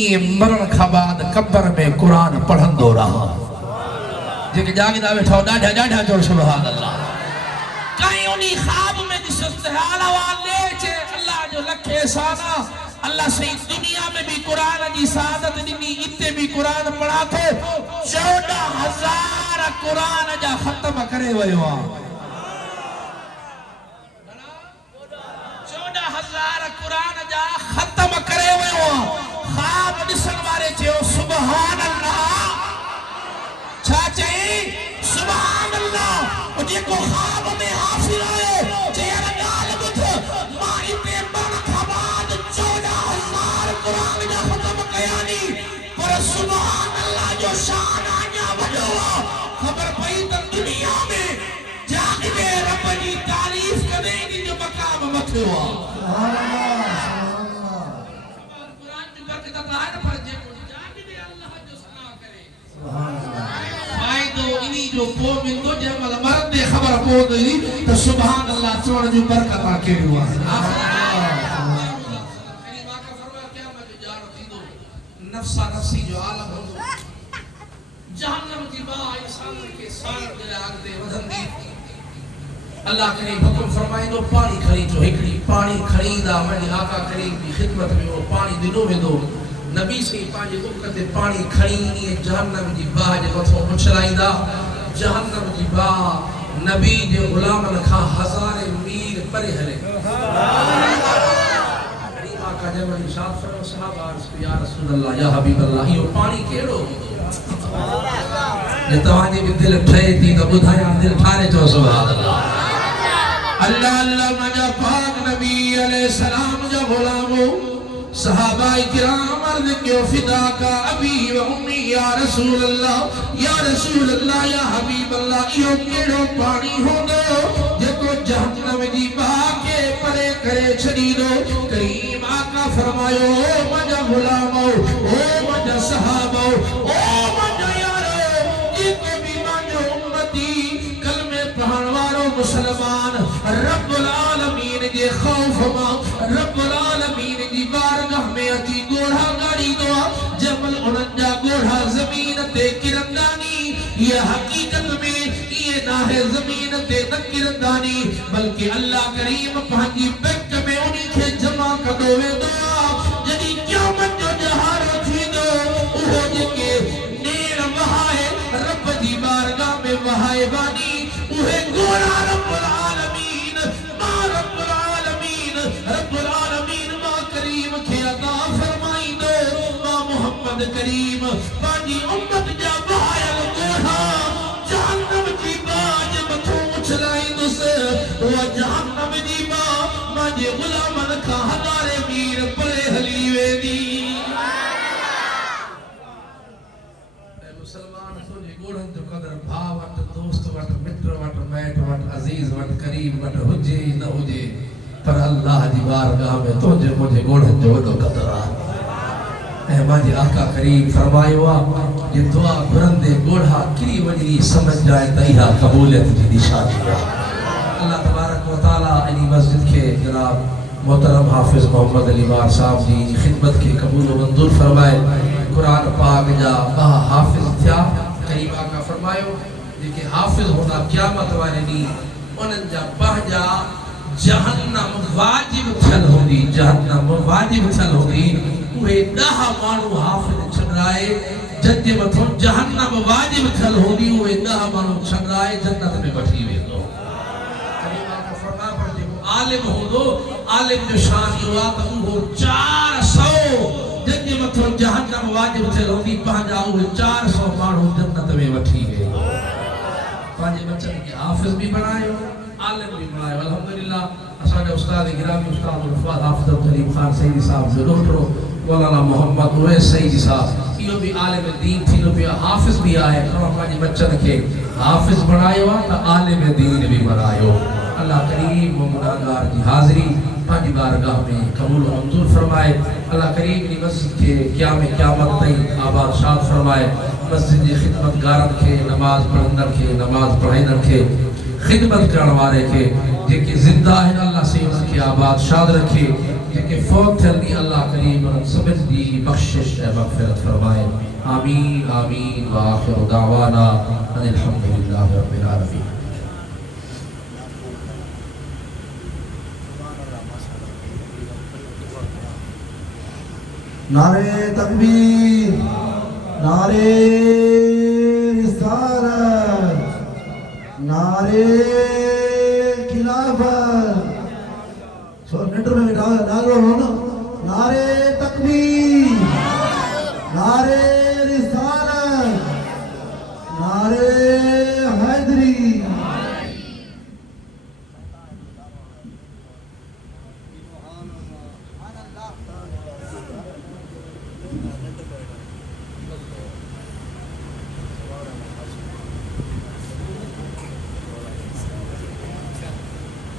ईअं मरण खां बाद क़ब्र में क़ुरान पढ़ंदो रहां जेके जागदा वेठा ॾाढा ॾाढा चओ सुभान अल्लाह कहीं उन्हीं ख्वाब में दिसत हाल वाले चे अल्लाह जो लखे एहसाना अल्लाह सही दुनिया में भी कुरान की सादत दी इते भी कुरान पढ़ा थो 14,000 कुरान जा खत्म करे वयो 14,000 कुरान जा खत्म करे वयो ख्वाब दिसन वाले चे सुभान अल्लाह छा चई सुभान अल्लाह ओ जेको ख्वाब में हासिल आयो जे गाल बुध मां इते मन खबाद 14,000 कुरान जा खत्म कयानी पर सुभान अल्लाह जो शान आया वडो खबर पई त दुनिया में जागदे रब जी तारीफ करे दी जो मकाम मथो सुभान अल्लाह कुरान जो बरकत है न पर जेको जागदे अल्लाह जो सना करे सुभान अल्लाह फायदो इनी जो पो मिलंदो जंहिंमहिल मरदे ख़बर पवंदी त सुभान अल्लाह चवण जो बरकत कहिड़ो आहे नफ्सा नफ्सी जो आलम हो जहन्नम की मां इंसान के सार दे आगते वधंदी अल्लाह करीम हुक्म फरमाइंदो पानी खणी जो हिकड़ी पानी खणींदा वञी आका करीम की खिदमत में वो पानी दिनो वेंदो नबी से पांच उकते पानी खणी ये जहन्नम जी बाह जे मथो उछलाईंदा जहन्नम जी बाह नबी जे गुलामन खां हज़ारे मील परे हले गरीबा का जब इरशाद फरमाया सहाबा या रसूल अल्लाह या हबीब अल्लाह यो पानी केड़ो जे तवाजे भी दिल ठहे थी तो बुधाया दिल ठारे चो सुभान अल्लाह अल्लाह अल्लाह मजा पाक नबी अलैहि सलाम जो गुलामो सहाबा किराम अर्ज़ क्यों फिदा का अबी व उम्मी या रसूल अल्लाह या हबीब अल्लाह यो केड़ो पानी होंदो जेको जहन्नम जी बाह के परे करे छड़ी दो करीम आका फरमायो मजा गुलामो ओ मजा सहाबो ओ मजा यारो जेको भी मांजो उम्मती कलमे पढ़ण वारो मुसलमान रब्बुल आलमीन जे खौफ मां रब्बुल आलमीन जी बारगाह में अची गोढ़ा गाड़ी दो जबल उनन जा गोढ़ा जमीन ते किरंदानी ये हकीकत में ये ना है जमीन ते न किरंदानी बल्कि अल्लाह करीम पांजी पेट में उन्हीं के जमा कदो वेंदो जदी क़यामत जो जहारो थींदो उहो जेके नेर वहाए रब जी बारगाह में वहाए बानी उहे गोढ़ा रब्बुल आलमीन मां करीम के अता फरमाइंदो मां मोहम्मद करीम पांजी उम्मत जा बहायल गोढ़ा जहन्नम जी बाज मथो उछलाइंदुस वो जहन्नम जी मां जे गुलामन खां हज़ारे मील परे हली वेंदी मुसलमान सोने गोढ़न जो कदर भाव वट दोस्त वट मित्र वट मैट वट अजीज वट करीब वट हुजे न हुजे पर अल्लाह जी बारगाह में तुझे मुझे गोढ़न जो वडो कदर आ ऐ मांजे आका करीम फरमायो ये दुआ घुरंदे गोढ़ा किरी वजरी समझ जाए त इहा कबूलियत जी निशानी है अल्लाह तबारक व तआला इन मस्जिद के जनाब मोहतरम हाफिज मोहम्मद अली वार साहब जी खिदमत के कबूल व मंजूर फरमाए कुरान पाक जा बा हाफिज थिया करीम आका फरमायो जेके हाफिज होना क़यामत वाले दी उनन जा बहजा जहन्नम वाजिब थियल होंदी जहन्नम वाजिब थियल होंदी उहे 10 मानू हाफिज छड़ाए जजे मथो जहन्नम वाजिब थियल होंदी उहे 10 मानू छड़ाए जन्नत में वठी वेंदो करीम आका फरमा पर जेको आलिम होंदो आलिम जो शान यो आ त उहो 400 जजे मथो जहन्नम वाजिब थियल होंदी पंहिंजा उहे 400 मानू जन्नत में वठी वेंदो पंहिंजे बच्चन के हाफिज भी बनायो आलिम भी बनायो अल्हम्दुलिल्लाह असांजे उस्ताद गिरामी उस्ताद उल्फाद हाफिज करीम खान सईदी साहब जो डॉक्टर मौलाना मोहम्मद उवैस सईदी साहब इहो भी आलिम दीन थींदो पियो हाफिज भी आहे तव्हां पंहिंजे बच्चन खे हाफिज बनायो आहे त आलिम दीन भी बनायो अल्लाह करीम गुनाहगार जी हाज़िरी पंहिंजी बारगाह में कबूल मंजूर फरमाए अल्लाह करीम इन मस्जिद के क़यामत ताईं आबाद शाद फरमाए मस्जिद जी खिदमतगारन के नमाज पढ़ंदड़ के नमाज पढ़ाईंदड़ के खिदमत करण वारे के जेके जिंदा आहिनि अल्लाह से उनके आबाद शाद रखे जेके फौत थियल दी अल्लाह करीम उन सभिनि जी बख्शिश ऐं मग़फ़िरत फरमाए आमीन आमीन व आखिरु दावाना अनिल हम्दुलिल्लाहि रब्बिल आलमीन नारे तकबीर नारे रिसालत नारे खिलाफत सो नेटर में बिठा नारे हो ना नारे तकबीर नारे रिसालत नारे हैदरी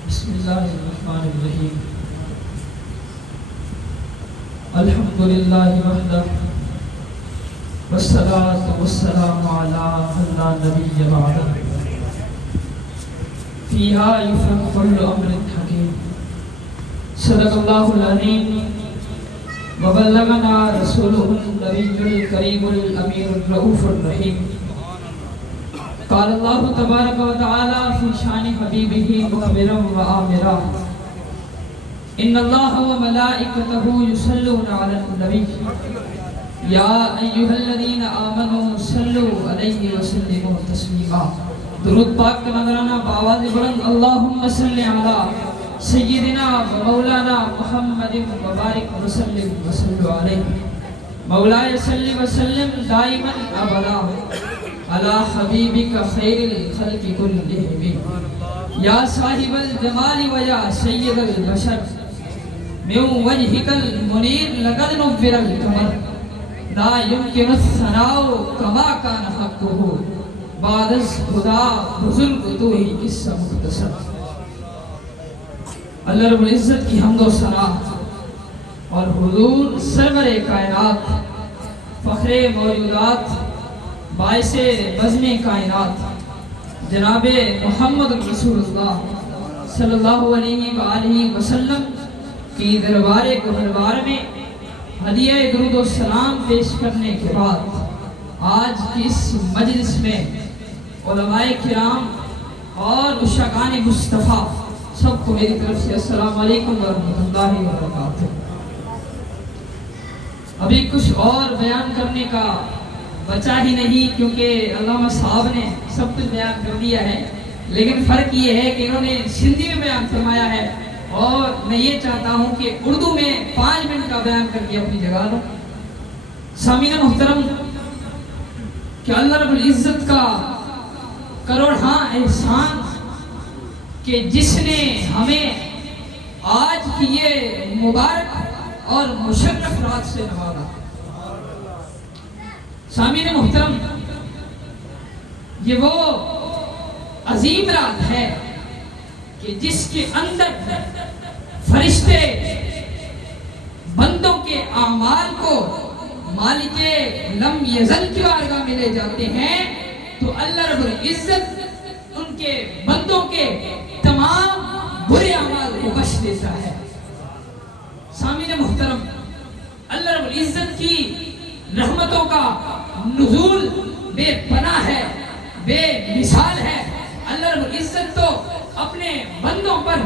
बिस्मिल्लाहिर्रहमानिर्रहीम अल्हम्दुलिल्लाहि वहदा वस्सलातु वस्सलामु अला ला नबिय्य बअदा फीहा युफ़रक़ु कुल्लु अम्रिन हकीम सदक़ल्लाहुल अज़ीम व बल्लगना रसूलुहुन नबियुल करीमुल अमीरुर रऊफ़ुर रहीम قال الله تبارك وتعالى في شان حبيبه مخبرا وآمرا إن الله وملائكته يصلون على النبي या अय्युहल्लज़ीना आमनू सल्लु अलैहि वसल्लिमू तस्लीमा। दुरूद पाक का नजराना बावाज़ बुलंद अल्लाहुम्मा सल्लि अला सय्यिदिना व मौलाना मुहम्मदिन व बारिक वसल्लिम वसल्लु अलैहि। मौलाए सल्लि वसल्लिम दाइमन अबदा अला हबीबिका खैरिल खल्क़ि कुल्लिहिम। या साहिबल जमाली व या सय्यदल बशर मिन वजहिकल मुनीर लगद नुव्विरल कमर। ला युमकिनु सनाउ कमा कान हक़्क़ुहु बादस खुदा बुजुर्ग तू ही किस्सा मुख्तसर। अल्लाह रब्बुल इज्जत की हम्द व सना और हुजूर सरवरे कायनात फखरे मौजूदात बाइसे बज़्मे कायनात जनाबे मोहम्मद रसूलुल्लाह सल्लल्लाहु अलैहि वसल्लम की दरबारे गुहरबार में हदिया दुरूद व सलाम पेश करने के बाद आज की इस मजलिस में उलमाए किराम और उशकान मुस्तफ़ा सबको मेरी तरफ से अस्सलाम वालेकुम व रहमतुल्लाहि व बरकातुहू। अभी कुछ और बयान करने का बचा ही नहीं क्योंकि अल्लामा साहब ने सब कुछ बयान कर दिया है, लेकिन फ़र्क ये है कि इन्होंने सिंधी में बयान फरमाया है और मैं ये चाहता हूँ कि उर्दू में 5 मिनट का बयान करके अपनी जगह लो। सामीन मुहतरम कि अल्लाह रब्बुल इज्जत का करोड़हा एहसान कि जिसने हमें आज की ये मुबारक और मुशर्रफ रात से नवाजा। सामीन मुहतरम ये वो अजीम रात है कि जिसके अंदर फरिश्ते बंदों के आमाल को मालिके लम यज़ल की बारगाह में ले जाते हैं, तो अल्लाह रब्बुल इज्जत उनके बंदों के तमाम बुरे अमाल को बख्श देता है। सामीन मुहतरम अल्लाह रब्बुल इज्जत की रहमतों का नुज़ूल बेपनाह है, बेमिसाल है। अल्लाह रब्बुल इज्जत तो अपने बंदों पर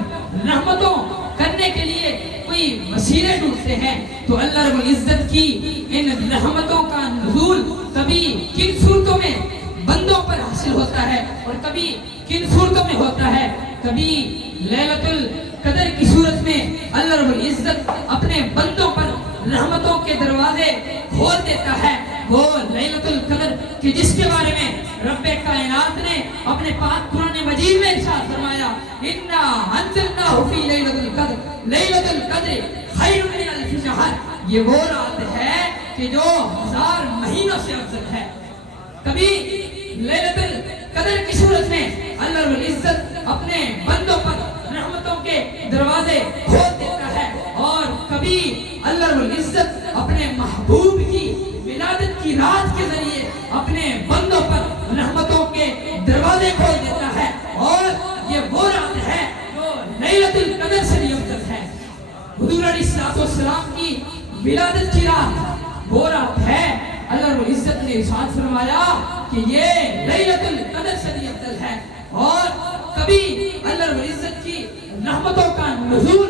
रहमतों करने के लिए कोई वसीले ढूंढते हैं, तो अल्लाह रब्बुल इज्जत की इन रहमतों का नुज़ूल कभी किन सूरतों में बंदों पर हासिल होता है और कभी किन सूरतों में होता है। कभी लैलतुल कदर की सूरत में अल्लाह रब्बुल इज्जत अपने बंदों पर रहमतों के दरवाजे खोल देता है। वो लैलतुल कदर कि जिसके बारे में रब्बे कायनात ने अपने पाक कुरान मजीद में इरशाद फरमाया, इन्ना अंज़लनाहु फी लैलतुल कद्र, लैलतुल कद्र खैरुम मिन अल्फि शहर। ये वो रात है कि जो 1000 महीनों से अफजल है। कभी लैलतुल कद्र की सूरत में अल्लाह रब्बुल इज्जत अपने बंदों पर रहमतों के दरवाजे खोल देता है और कभी अल्लाह रब्बुल इज्जत अपने महबूब की विलादत की रात के जरिए अपने बंदों पर रहमतों के दरवाजे खोल देता है। और ये वो रात है जो लैलतुल कद्र से भी अफजल है। हुजूर अलैहिस्सलाम की विलादत की रात वो रात है। अल्लाह रब्बुल इज्जत ने इरशाद फरमाया कि ये लैलतुल कद्र से भी अफजल है। और कभी अल्लाह रब्बुल इज्जत की रहमतों का नुज़ूल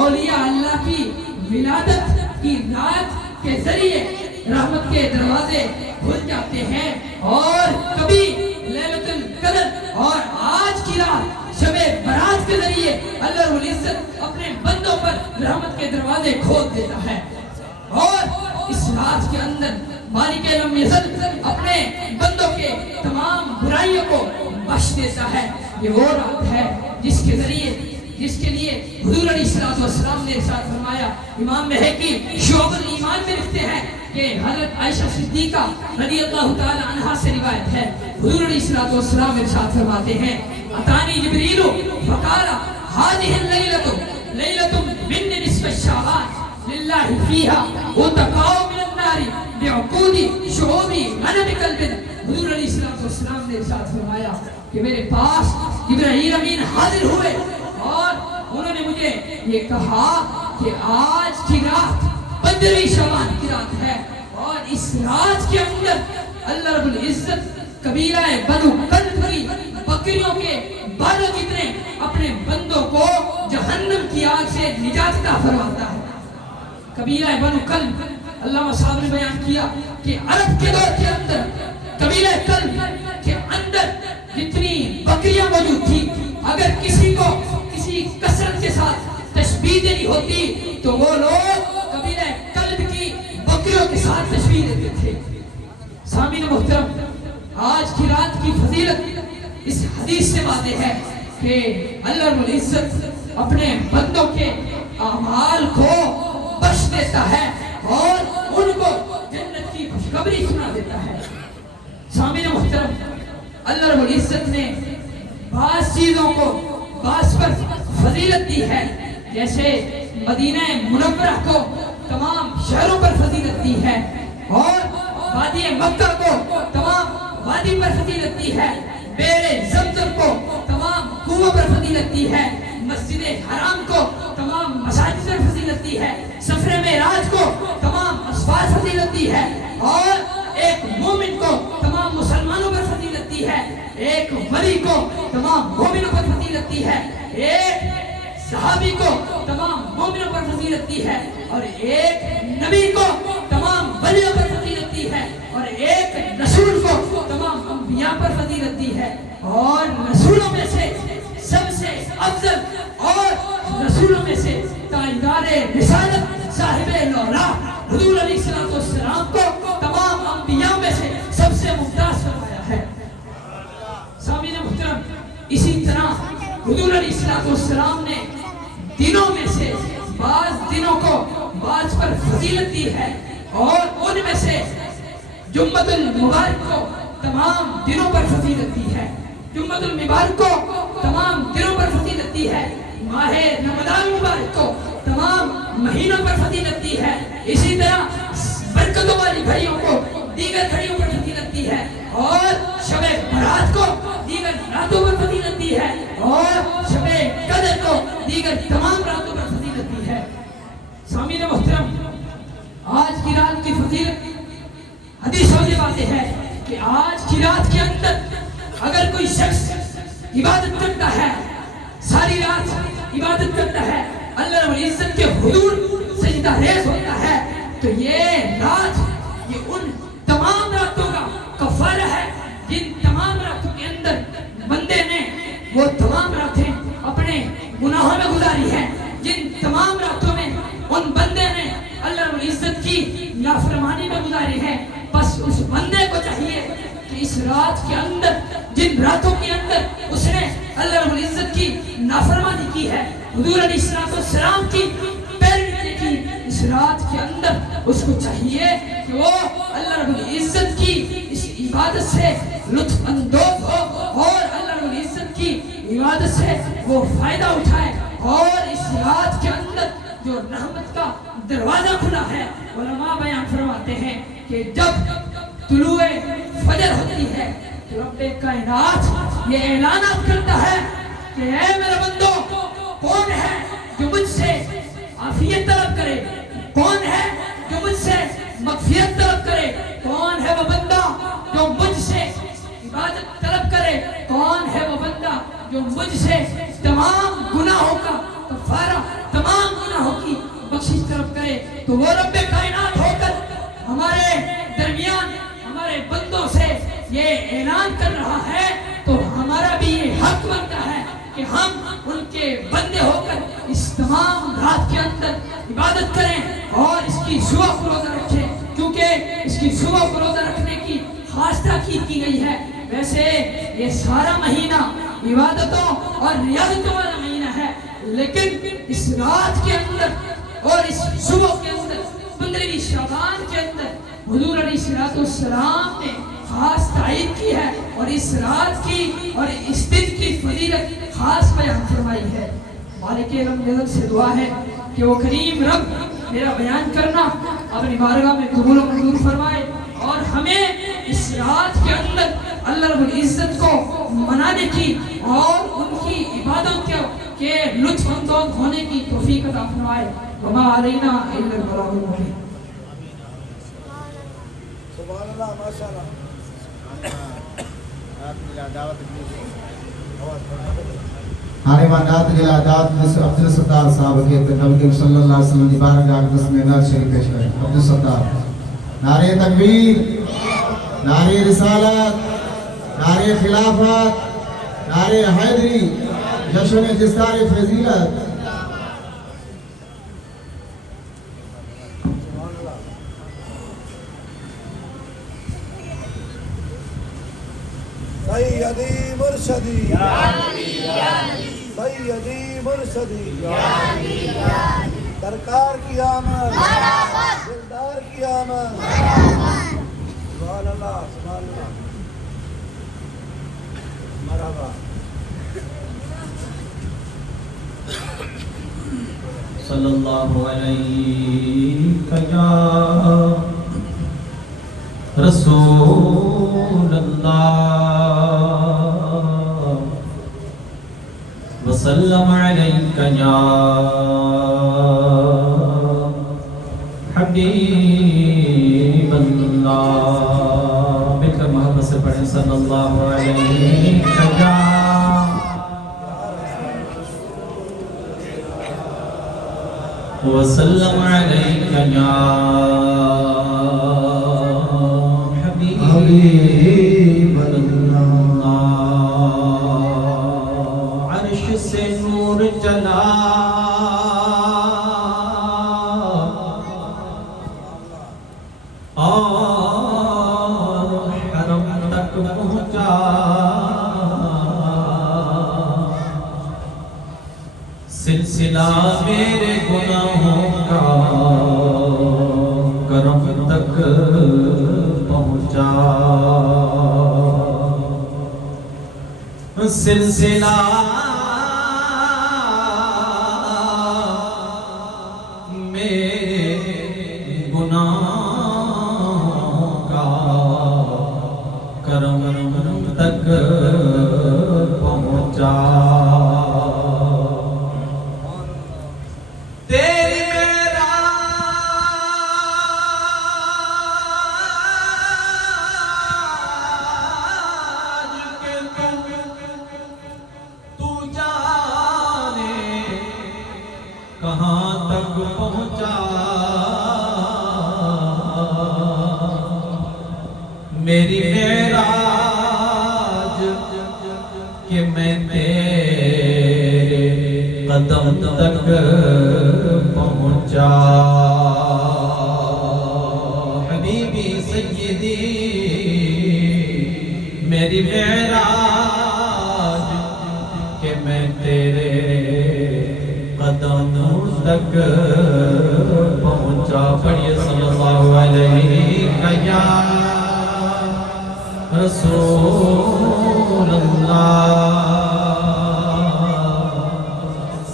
औलिया अल्लाह की विलादत की रात के जरिए रहमत के दरवाजे खुल जाते हैं। और कभी लैलतुल कद्र और आज की रात शबे बारात के जरिए अल्लाह रब्बुल इज्जत अपने बंदों पर रहमत के दरवाजे खोल देता है। और इस रात के अंदर मालिक लम यज़ल अपने बंदों के तमाम बुराइयों को बख्श देता है। ये वो रात है जिसके लिए हुजूर अलैहिस्सलाम ने इरशाद फरमाया। इमाम महकी शुअबुल ईमान में लिखते हैं कि हज़रत आयशा सिद्दीका रज़ियल्लाहु ताला अन्हा से रिवायत है, हुजूर अलैहिस्सलाम इरशाद फरमाते हैं, अतानी जिब्रील फकाला हादिहिल लैलतु लैलतुम मिन निस्फ़ि शाबान लिल्लाहि फीहा उतकाउ मिनन नारी बिउकूदी शुऊबी गनम कल्बिन। हुजूर अलैहिस्सलाम ने इरशाद फरमाया कि मेरे पास जिब्राईल अमीन हाजिर हुए और उन्होंने मुझे ये कहा कि आज की रात 15वीं शबान की रात है और इस रात के अंदर अल्लाह रब्बुल इज्जत कबीला बनु कल्ब की बकरियों के बालों जितने अपने बंदों को जहन्नम की आग से निजात अता फरमाता है। कबीला बनु कल्ब अल्लामा साहब ने बयान किया कि अरब के दौर के अंदर कबीला कल्ब के अंदर जितनी बकरियां मौजूद थी, अगर किसी को किसी कसरत के साथ तशबीह देनी होती तो वो लोग कबीला कल्ब की बकरियों के साथ तशबीह देते थे। सामीन मोहतरम, आज की रात की फजीलत इस हदीस से वाज़ेह है कि अल्लाह रब्बुल इज्जत अपने बंदों के अमाल को बख्श देता है और उनको जन्नत की खुशखबरी सुना देता है। सामीन मोहतरम, अल्लाह रब्बुल इज्जत ने बास चीजों को बास पर फजीलत दी है, जैसे मदीना मुनव्वरा को तमाम शहरों पर फजीलत दी है और वादी मक्का को तमाम वादी पर फजीलत दी है, बेरे ज़मज़म को तमाम कुओं पर फजीलत दी है, मस्जिद हराम को तमाम मसाजिद पर फजीलत दी है, सफरे मेराज को तमाम असवार फजीलत दी है और एक मोमिन को तमाम मुसलमानों पर फजीलत दी है, एक वली को तमाम मोमिनों पर फजीलत दी है, एक सहाबी को तमाम मोमिनों पर फजीलत दी है और एक नबी को तमाम वलियों पर फजीलत दी है और एक रसूल को तमाम अंबिया पर फजीलत दी है। और रसूलों में से सबसे अफजल और रसूलों में से ताईदारे रिसालत साहिबे लौला हुजूर अलैहिस्सलाम को तमाम अंबिया में से सबसे मुमताज फरमाया है। सामीन मुहतरम, इसी तरह हुजूर अलैहिस्सलाम ने दिनों में से बाज दिनों को बाज पर फजीलत दी है और उनमें से जुम्मतुल मुबारक को तमाम दिनों पर फजीलत दी है, जुम्मतुल मुबारक को तमाम दिनों पर फजीलत दी है, माहे रमजान मुबारक को तमाम महीनों पर फजीलत दी है, इसी तरह बरकतों वाली घड़ियों को दीगर घड़ियों पर फजीलत दी है और शबे बरात को दीगर रातों पर फजीलत दी है और शबे कदर को दीगर तमाम रातों पर फजीलत दी है। सामीन मोहतरम, आज की रात की फजीलत हदीसों से बातें है कि आज की रात के अंदर अगर कोई शख्स इबादत करता है, सारी रात इबादत करता है, अल्लाह रब्बुल इज्जत के हुजूर सजदा रेज़ होता है, तो ये रात ये उन तमाम रातों का कफारा है जिन तमाम रातों के अंदर बंदे ने वो तमाम रातें अपने गुनाहों में गुजारी है, जिन तमाम रातों में उन बंदे ने अल्लाह रब्बुल इज्जत की नाफरमानी में गुजारी है। बस उस बंदे को चाहिए कि इस रात के अंदर, जिन रातों के अंदर उसने अल्लाह रब्बुल इज्जत की नाफरमानी की है, हुजूर अलैहिस्सलाम की पैरवी की, इस रात के अंदर उसको चाहिए कि वो अल्लाह रब्बुल इज्जत की इस इबादत से लुत्फ अंदोज हो और अल्लाह रब्बुल इज्जत की इबादत से वो फायदा उठाए और इस रात के अंदर जो रहमत का दरवाजा खुला है, उलमा बयान फरमाते हैं कि जब तुलुए फजर होती है तो रब्बे कायनात ये ऐलानात करता है कि ऐ मेरे बंदो, कौन है जो मुझसे आफियत तलब करे, कौन है जो मुझसे मगफिरत तलब करे, कौन है वो बंदा जो मुझसे इबादत तलब करे, कौन है वो बंदा जो मुझसे तमाम गुनाहों का कफारा, तमाम गुनाहों की बख्शिश तलब करे। तो वो रब्बे कायनात होकर हमारे दरमियान हमारे बंदों से ये ऐलान कर रहा है, तो हमारा भी ये हक बनता है कि हम उनके बंदे होकर इस तमाम रात के अंदर इबादत करें और इसकी सुबह को रोजा रखें, क्योंकि इसकी सुबह को रोजा रखने की खास ताकीद की गई है। वैसे ये सारा महीना इबादतों और रियादतों वाला महीना है, लेकिन इस रात के अंदर और इस सुबह के अंदर 15वीं शाबान के अंदर हुजूर अलैहिस्सलाम ने खास तायीद की है और इस रात की और इस दिन की फजीलत खास बयान फरमाई है। मालिक रब से दुआ है कि वो करीम रब मेरा बयान करना अपनी बारगाह में कबूल व मंजूर फरमाए और हमें इस रात के अंदर अल्लाह रब्बुल इज्जत को मनाने की और उनकी इबादत के लुत्फ अंदोज होने की तौफीक अता फरमाए। वमा अलैना इल्लल बलागुल मुबीन। सुभान अल्लाह, माशाअल्लाह। आपकी दावत हाणे मां नात जे लाइ दाद अब्दुल सत्तार साहब खे त नबी सल्लल्लाहु अलैहि वसल्लम जी बारगाह अक़दस में नात शरीफ पेश करे। अब्दुल सत्तार। नारे तकबीर, नारे रिसालत, नारे खिलाफत, नारे हैदरी, जश्न जिस्तार फजीलत। सैयदी मुर्शदी सैयदी मुर्शदी सरकार की आमद, दिलदार की आमद। सुभान अल्लाह, सुभान अल्लाह, मरहबा। सल्लल्लाहु अलैहि या रसूल अल्लाह वसल्लम अलैका या हबीब अल्लाह। मिलकर मोहब्बत से पढ़ें सल्लल्लाहु अलैहि या वसल्लम अलैका या हबीब अल्लाह। अर्श से नूर चला और हरम तक पहुंचा। सिलसिला मेरे गुनाहों का करम तक पहुंचा। सिलसिला मेरे गुनाहों का करम तक पहुंचा। तेरी मेराज के तू जाने कहाँ तक पहुँचा। मेरी मेराज कि मैं तेरे कदम तक पहुँचा। हबीबी सय्यदी मेरी मेराज कि मैं तेरे कदम तक पहुँचा। पढ़िए सल्लल्लाहु अलैहि या रसूल अल्लाह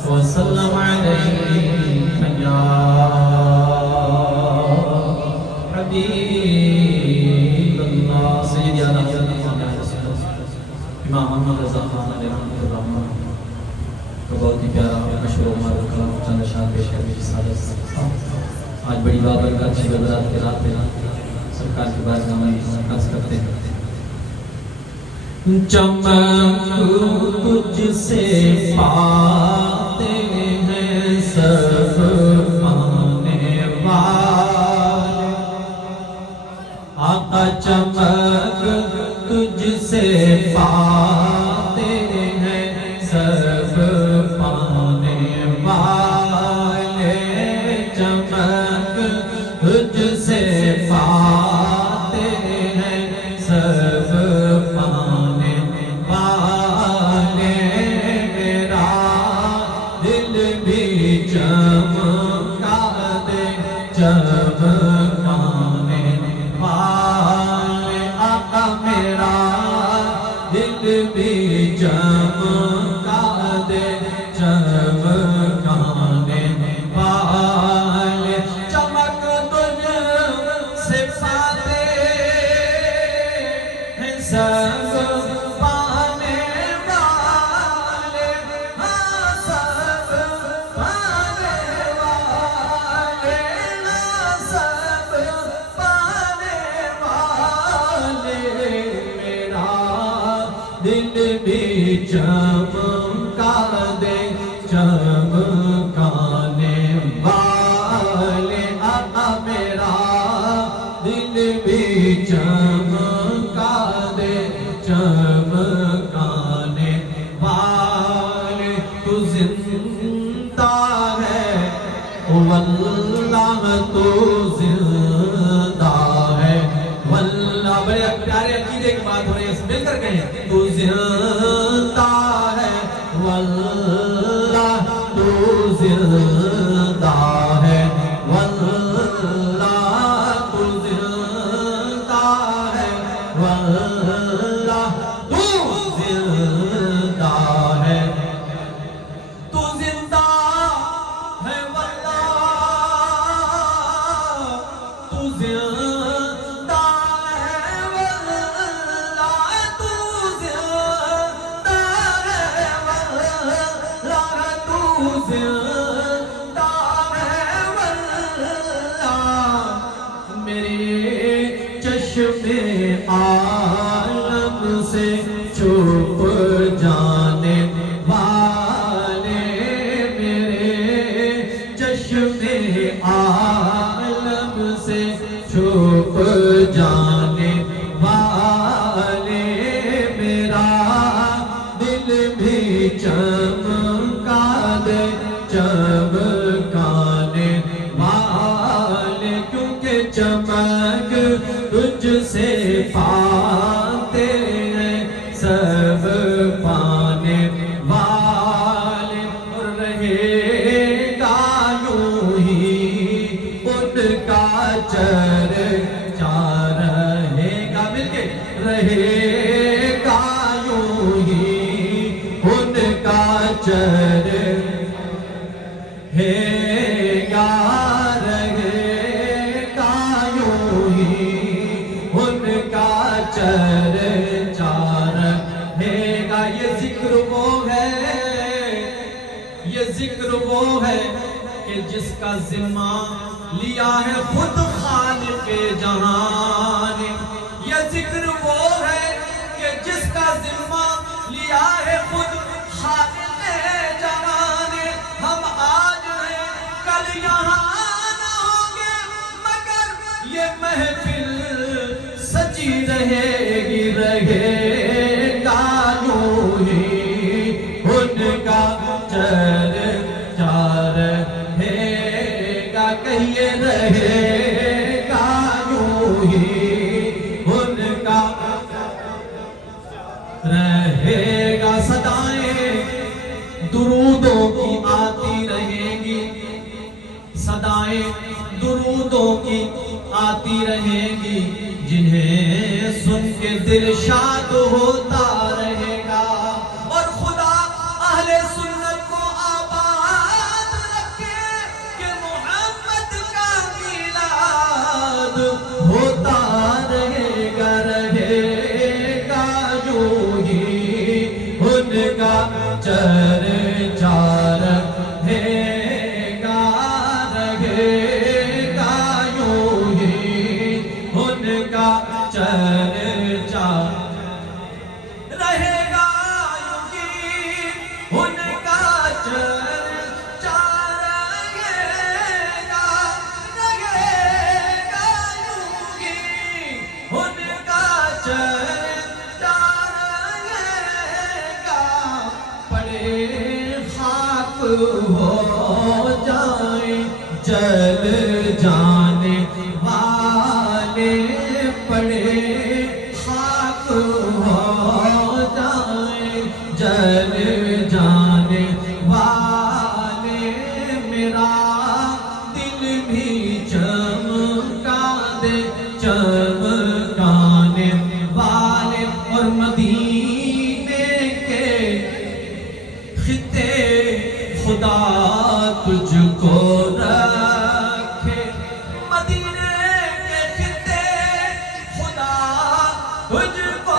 वसल्लम अलैहि या हबीब अल्लाह। सय्यदी आला इमाम मोहम्मद रज़ा खान अलैहिर्रहमान का बहुत ही प्यारा मशहूर हमारा कलाम चंद शाह पेश है। आज बड़ी बाबरकत शब बरात के रात पे सरकार के बाद हम अर्ज करते हैं। चमक तुझसे पाते हैं सब पाने वाले। आका चमक तुझसे पाते हैं सब पाने वाले। चमक तुझसे पाते हैं सब पाने वाले। मेरा दिल भी चमका दे चमकाने वाले। आका मेरा दिल भी चमका दे चमकाने वाले। चमक तुझसे पाते हैं सब पाने वाले। हाँ सब पाने वाले। हाँ सब पाने वाले। मेरा दिल भी चमका भी चमका दे चमकाने वाले तू जिंदा है वल्लाह तू जिंदा है वल्लाह। बड़े प्यारे अकीदे की बात हो रही है, मिलकर कहें तू जिंदा है वल्लाह तू जिंदा है वल्लाह तू जिंदा है वल्लाह तू जिंदा है तू जिंदा है वल्लाह तू जिंदा है वल्लाह तू जिंदा है वल्लाह तू जिंदा है वल्लाह। मेरे चश्मे आलम से छुप जाने वाले मेरे चश्मे आलम से छुप जाने वाले मेरा दिल भी चमका दे चमकाने वाले क्योंकि चमक तुझसे पाते हैं सब पाने वाले और रहेगा यूं ही उनका चर्चा रहेगा मिलके रहेगा यूं ही उनका चर्चा रहेगा यूं ही उनका चर्चा रहेगा। ये जिक्र वो है कि जिसका जिम्मा लिया है खुद खालिक़े जहान। ये जिक्र वो है कि जिसका जिम्मा लिया है खुद खालिक़े जहान। हम आज हैं कल यहाँ न होंगे मगर ये महफिल सजी रहेगी रहेगा यूं ही उनका चर्चा रहेगा कहिए रहेगा यूं ही उनका रहेगा। सदाएं दुरूदों की आती रहेगी सदाएं दुरूदों की आती रहेगी जिन्हें सुन के दिल शाद होता रहेगा। और खुदा अहले सुन्नत को आबाद रखे कि मोहम्मद का मीलाद होता रहेगा रहेगा यूं ही उनका चर्चा रहेगा रहेगा यूं ही उनका चर्चा रहेगा यूं ही उनका चर्चा रहेगा रहेगा यूं ही उनका चर्चा रहेगा। पड़े खाक हो जाए जल जाने वाले पड़े खाक हो जाए जल जाने वाले मेरा दिल भी चमका दे चमकाने वाले। और मदीने के खिते खुदा तुझको रखे मदीने के खिते खुदा तुझको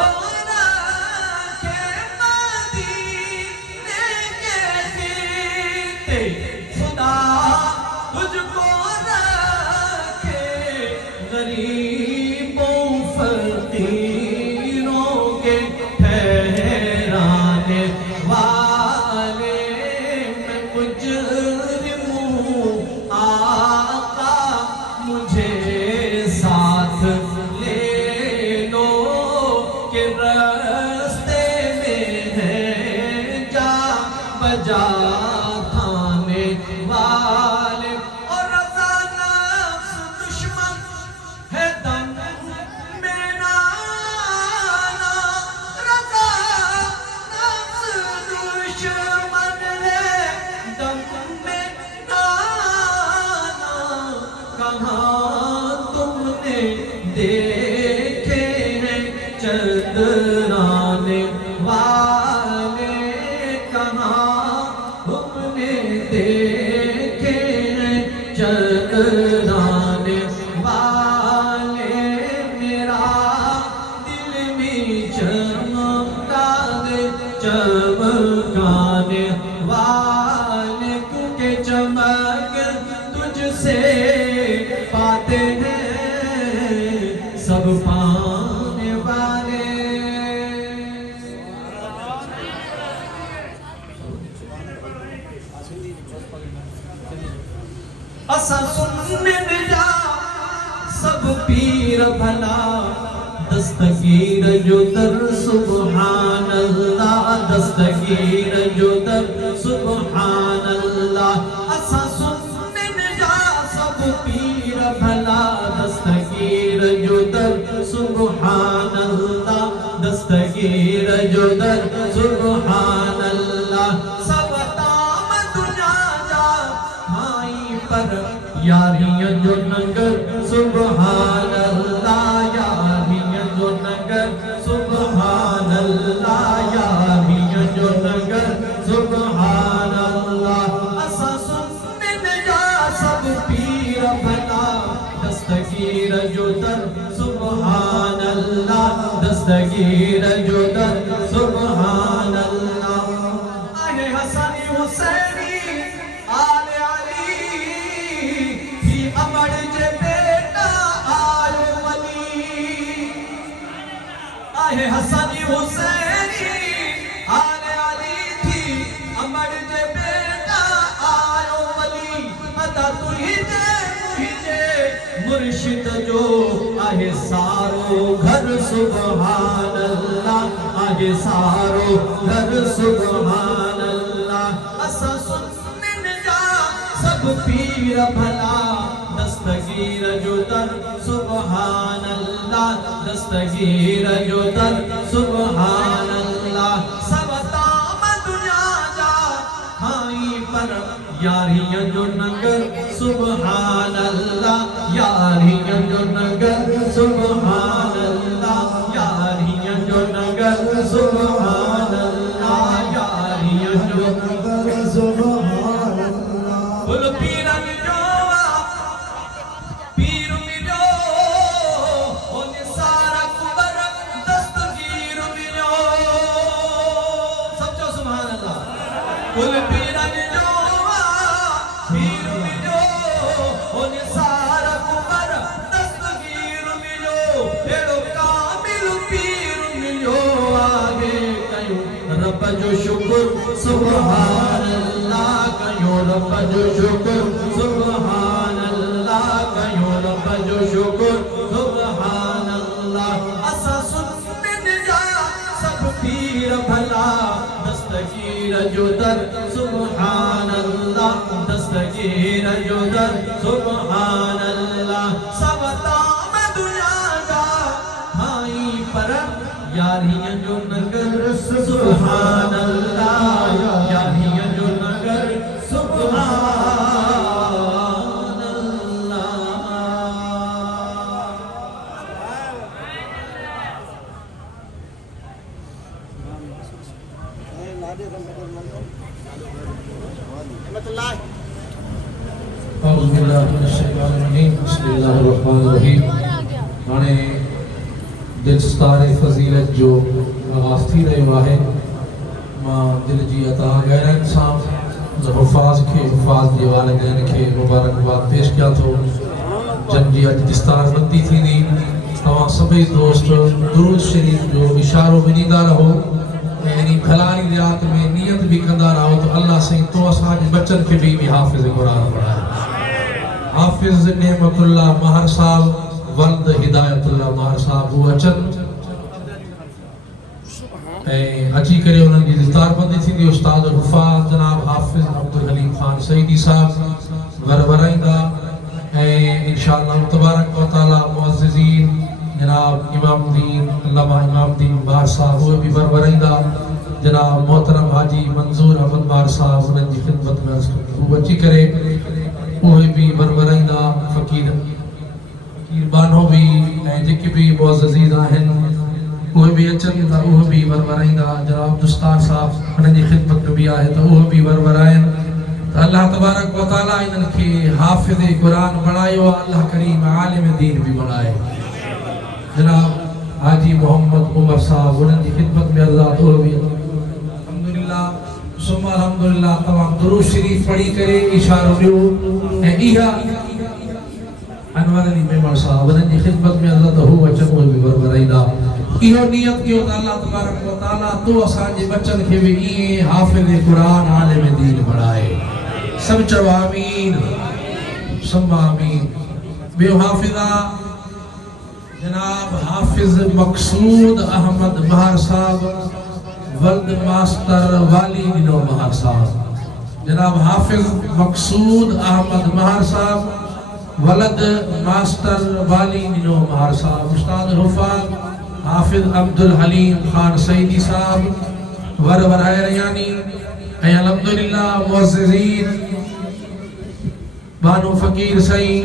रखे मदीने के खिते खुदा तुझको रखे। गरीबों फकीरों के ठहराने वाले मैं मुजरिम हूँ आका मुझे साथ साथ ले लो कि रास्ते में है जा बजा थाने वाले और रज़ा नफ्स दुश्मन है दम में नाना रज़ा नफ्स दुश्मन है दम में नाना कहाँ तुमने देखे हैं चंद्राने वाले कहाँ तुमने देखे हैं चंद्राने वाले मेरा दिल में चमका दे चमकाने वाले क्योंकि चमक तुझसे पाते हैं सब पाने वाले असा सुनने जा सब पीर भला दस्तगीर जो दर सुबहान अल्लाह दस्तगीर जो दर सुबहान अल्लाह असा सुनने जा सब पीर भला दस्तगीर जो दर सुबहान अल्लाह दस्तगीर जो दर सुबहान अल्लाह सब ताम दुनिया जा भाई पर यारियां जो नगर सुबहान अल्लाह यारियां जो नगर सुबहान अल्लाह यारियां जो नगर सुबहान अल्लाह असा सुनने जा सब पीर भला दस्तगीर जो दर सुबहान अल्लाह दस्तगीर जो दर सुबहान अल्लाह आहे हसन हुसैनी आले अली थी अमर जे बेटा आयो वली आहे हसन हुसैनी आले अली थी अमर जे बेटा आयो वली अदा तुहिजे मुर्शिद जो आहे सारो घर सुबहान अल्लाह आहे सारो घर सुबहान अल्लाह असा सुनने जा सब पीर भला दस्तगीर जो दर सुबहान अल्लाह दस्तगीर जो दर सुबहान अल्लाह सब ताम दुनिया जा खाई पर यारियां जो नगर सुबहान अल्लाह यारियां जो नगर सुबहान अल्लाह यारियां जो नगर सुबहान अल्लाह यारियां जो नगर सुबहान अल्लाह बोलो पीरन जो पीर मिलो ओने सारा कुबर दस्तगीर मिलो सब जो सुभान अल्लाह बोलो पीरन जो पीर मिलो ओने सारा कुबर दस्तगीर मिलो एड़ो कामिल पीर मिलो आगे कयो रब जो शुक्र सुबहान अल्लाह कयो रब जो शुक्र सुबहान अल्लाह कयो रब जो शुक्र सुबहान अल्लाह असा सुनने जा सब पीर भला दस्तगीर जो दर सुबहान अल्लाह दस्तगीर जो दर सुबहान अल्लाह सब ताम दुनिया जा भाई पर यारियां जो नगर सुबहान अल्लाह यारियां जो नगर सुबहान अल्लाह औज़ु बिल्लाहि मिनश शैतानिर रजीम बिस्मिल्लाहिर रहमानिर रहीम हाणे दिलस्तार फज़ीलत जो आगाज़ थी रहियो आहे मां दिल जी अता गहराइन सां हुफ़ाज़ खे हुफ़ाज़ जे वालिदैन खे मुबारकबाद पेश कयां थो जन जी अॼु दिस्तार बंदी थींदी तव्हां सभई दोस्त दुरूद शरीफ़ जो इशारो ॿुधींदा रहो ऐं इन फलाणी रात में नियत भी कंदा रहो तो अल्लाह साईं तो असांजे बच्चन खे भी हाफ़िज़ क़ुरान बणाए हाफ़िज़ नेमतुल्लाह महर साल वल्द हिदायत इनायतुल्लाह मार साहब वो अचन अची करे उन्हनि जी इज़्तारबंदी थींदी उस्ताद हुफ़ाज़ जनाब हाफ़िज़ अब्दुल हलीम खान सईदी साहब वर वराईंदा इंशाअल्लाह तबारक व तआला मुअज़्ज़िज़ीन जनाब इमामुद्दीन अल्लामा इमामुद्दीन बार साहब वो भी वर वराईंदा जनाब मोहतरम हाजी मंजूर अहमद बार साहब उन्हनि जी ख़िदमत में वो अची करे उहे भी वर वराईंदा फ़कीर बानो भी जेके भी मुअज़्ज़िज़ीन आहिनि उहे भी अचनि था उहे भी वर वराईंदा जनाब दुस्तार साहब उन्हनि जी ख़िदमत में भी आहे त उहे भी वर वराइनि त अल्लाह तबारक व तआला इन्हनि खे हाफ़िज़ क़ुरान बणायो अल्लाह करीम आलिम दीन भी बणाए जनाब हाजी मोहम्मद उमर साहब उन्हनि जी ख़िदमत में अल्लाह उहे भी अल्हम्दुलिल्लाह सुम्मा अल्हम्दुलिल्लाह तमाम दुरूद शरीफ पढ़ी करे इशारो ॾियो ऐं इहा अनवर अली मेमण साहब उन्हनि जी ख़िदमत में अल्लाह त हू अचनि उहे भी वर वराईंदा इहो नियत कयो त अल्लाह तबारक व तआला तो असांजे बच्चन खे भी ईअं हाफ़िज़ क़ुरान आलिम दीन बणाए सब चओ आमीन सुम्मा आमीन ॿियो हाफ़िज़ा जनाब हाफ़िज़ मक़सूद अहमद महार साहब वल्द मास्टर वाली ॾिनो महार साहब जनाब हाफ़िज़ मक़सूद अहमद महार साहब वलद मास्टर वाली ॾिनो महार साहब उस्ताद हुफ़ाज़ हाफ़िज़ अब्दुल हलीम खान सईदी साहब वर वराए रयानी ऐं अल्हम्दुलिल्लाह मुअज़्ज़िज़ीन बानो फ़कीर सई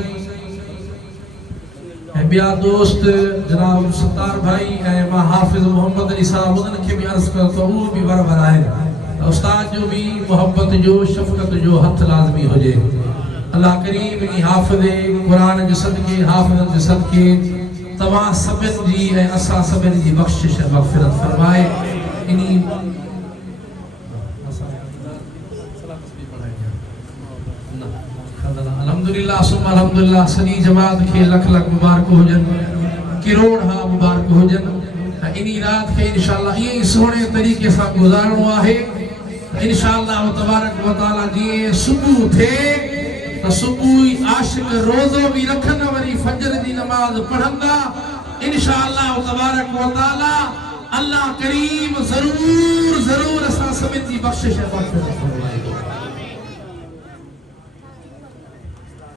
ऐं ॿिया दोस्त जनाब सत्तार भाई ऐं मां हाफ़िज़ मोहम्मद अली साहब उन्हनि खे भी अर्ज़ कयो त उहो भी वर वराइनि उस्ताद जो भी मोहब्बत जो शफ़क़त जो हथ लाज़मी हुजे अल्लाह करीम इन हाफ़िज़ क़ुरान जे सदके हाफ़िज़नि जे सदके तमाम सभिनि जी ऐं असां सभिनि जी बख़्शिश ऐं मग़फ़िरत फरमाए इन्ही अल्हम्दुलिल्लाह सुम्मा अल्हम्दुलिल्लाह सॼी जमात खे लख लख मुबारक हुजनि किरोड़ हा मुबारक हुजनि इन्ही रात खे इंशाअल्लाह ईअं ई सुहिणे तरीक़े सां गुज़ारणो आहे इंशाअल्लाह तबारक व तआला जीअं सुबुह थिए त सुबुह आशिक रोज़ो भी रखन वरी फजर जी नमाज पढ़ंदा इंशाअल्लाह तबारक व तआला अल्लाह करीम ज़रूर ज़रूर असां सभिनि जी बख़्शिश ऐं मग़फ़िरत फरमाईंदो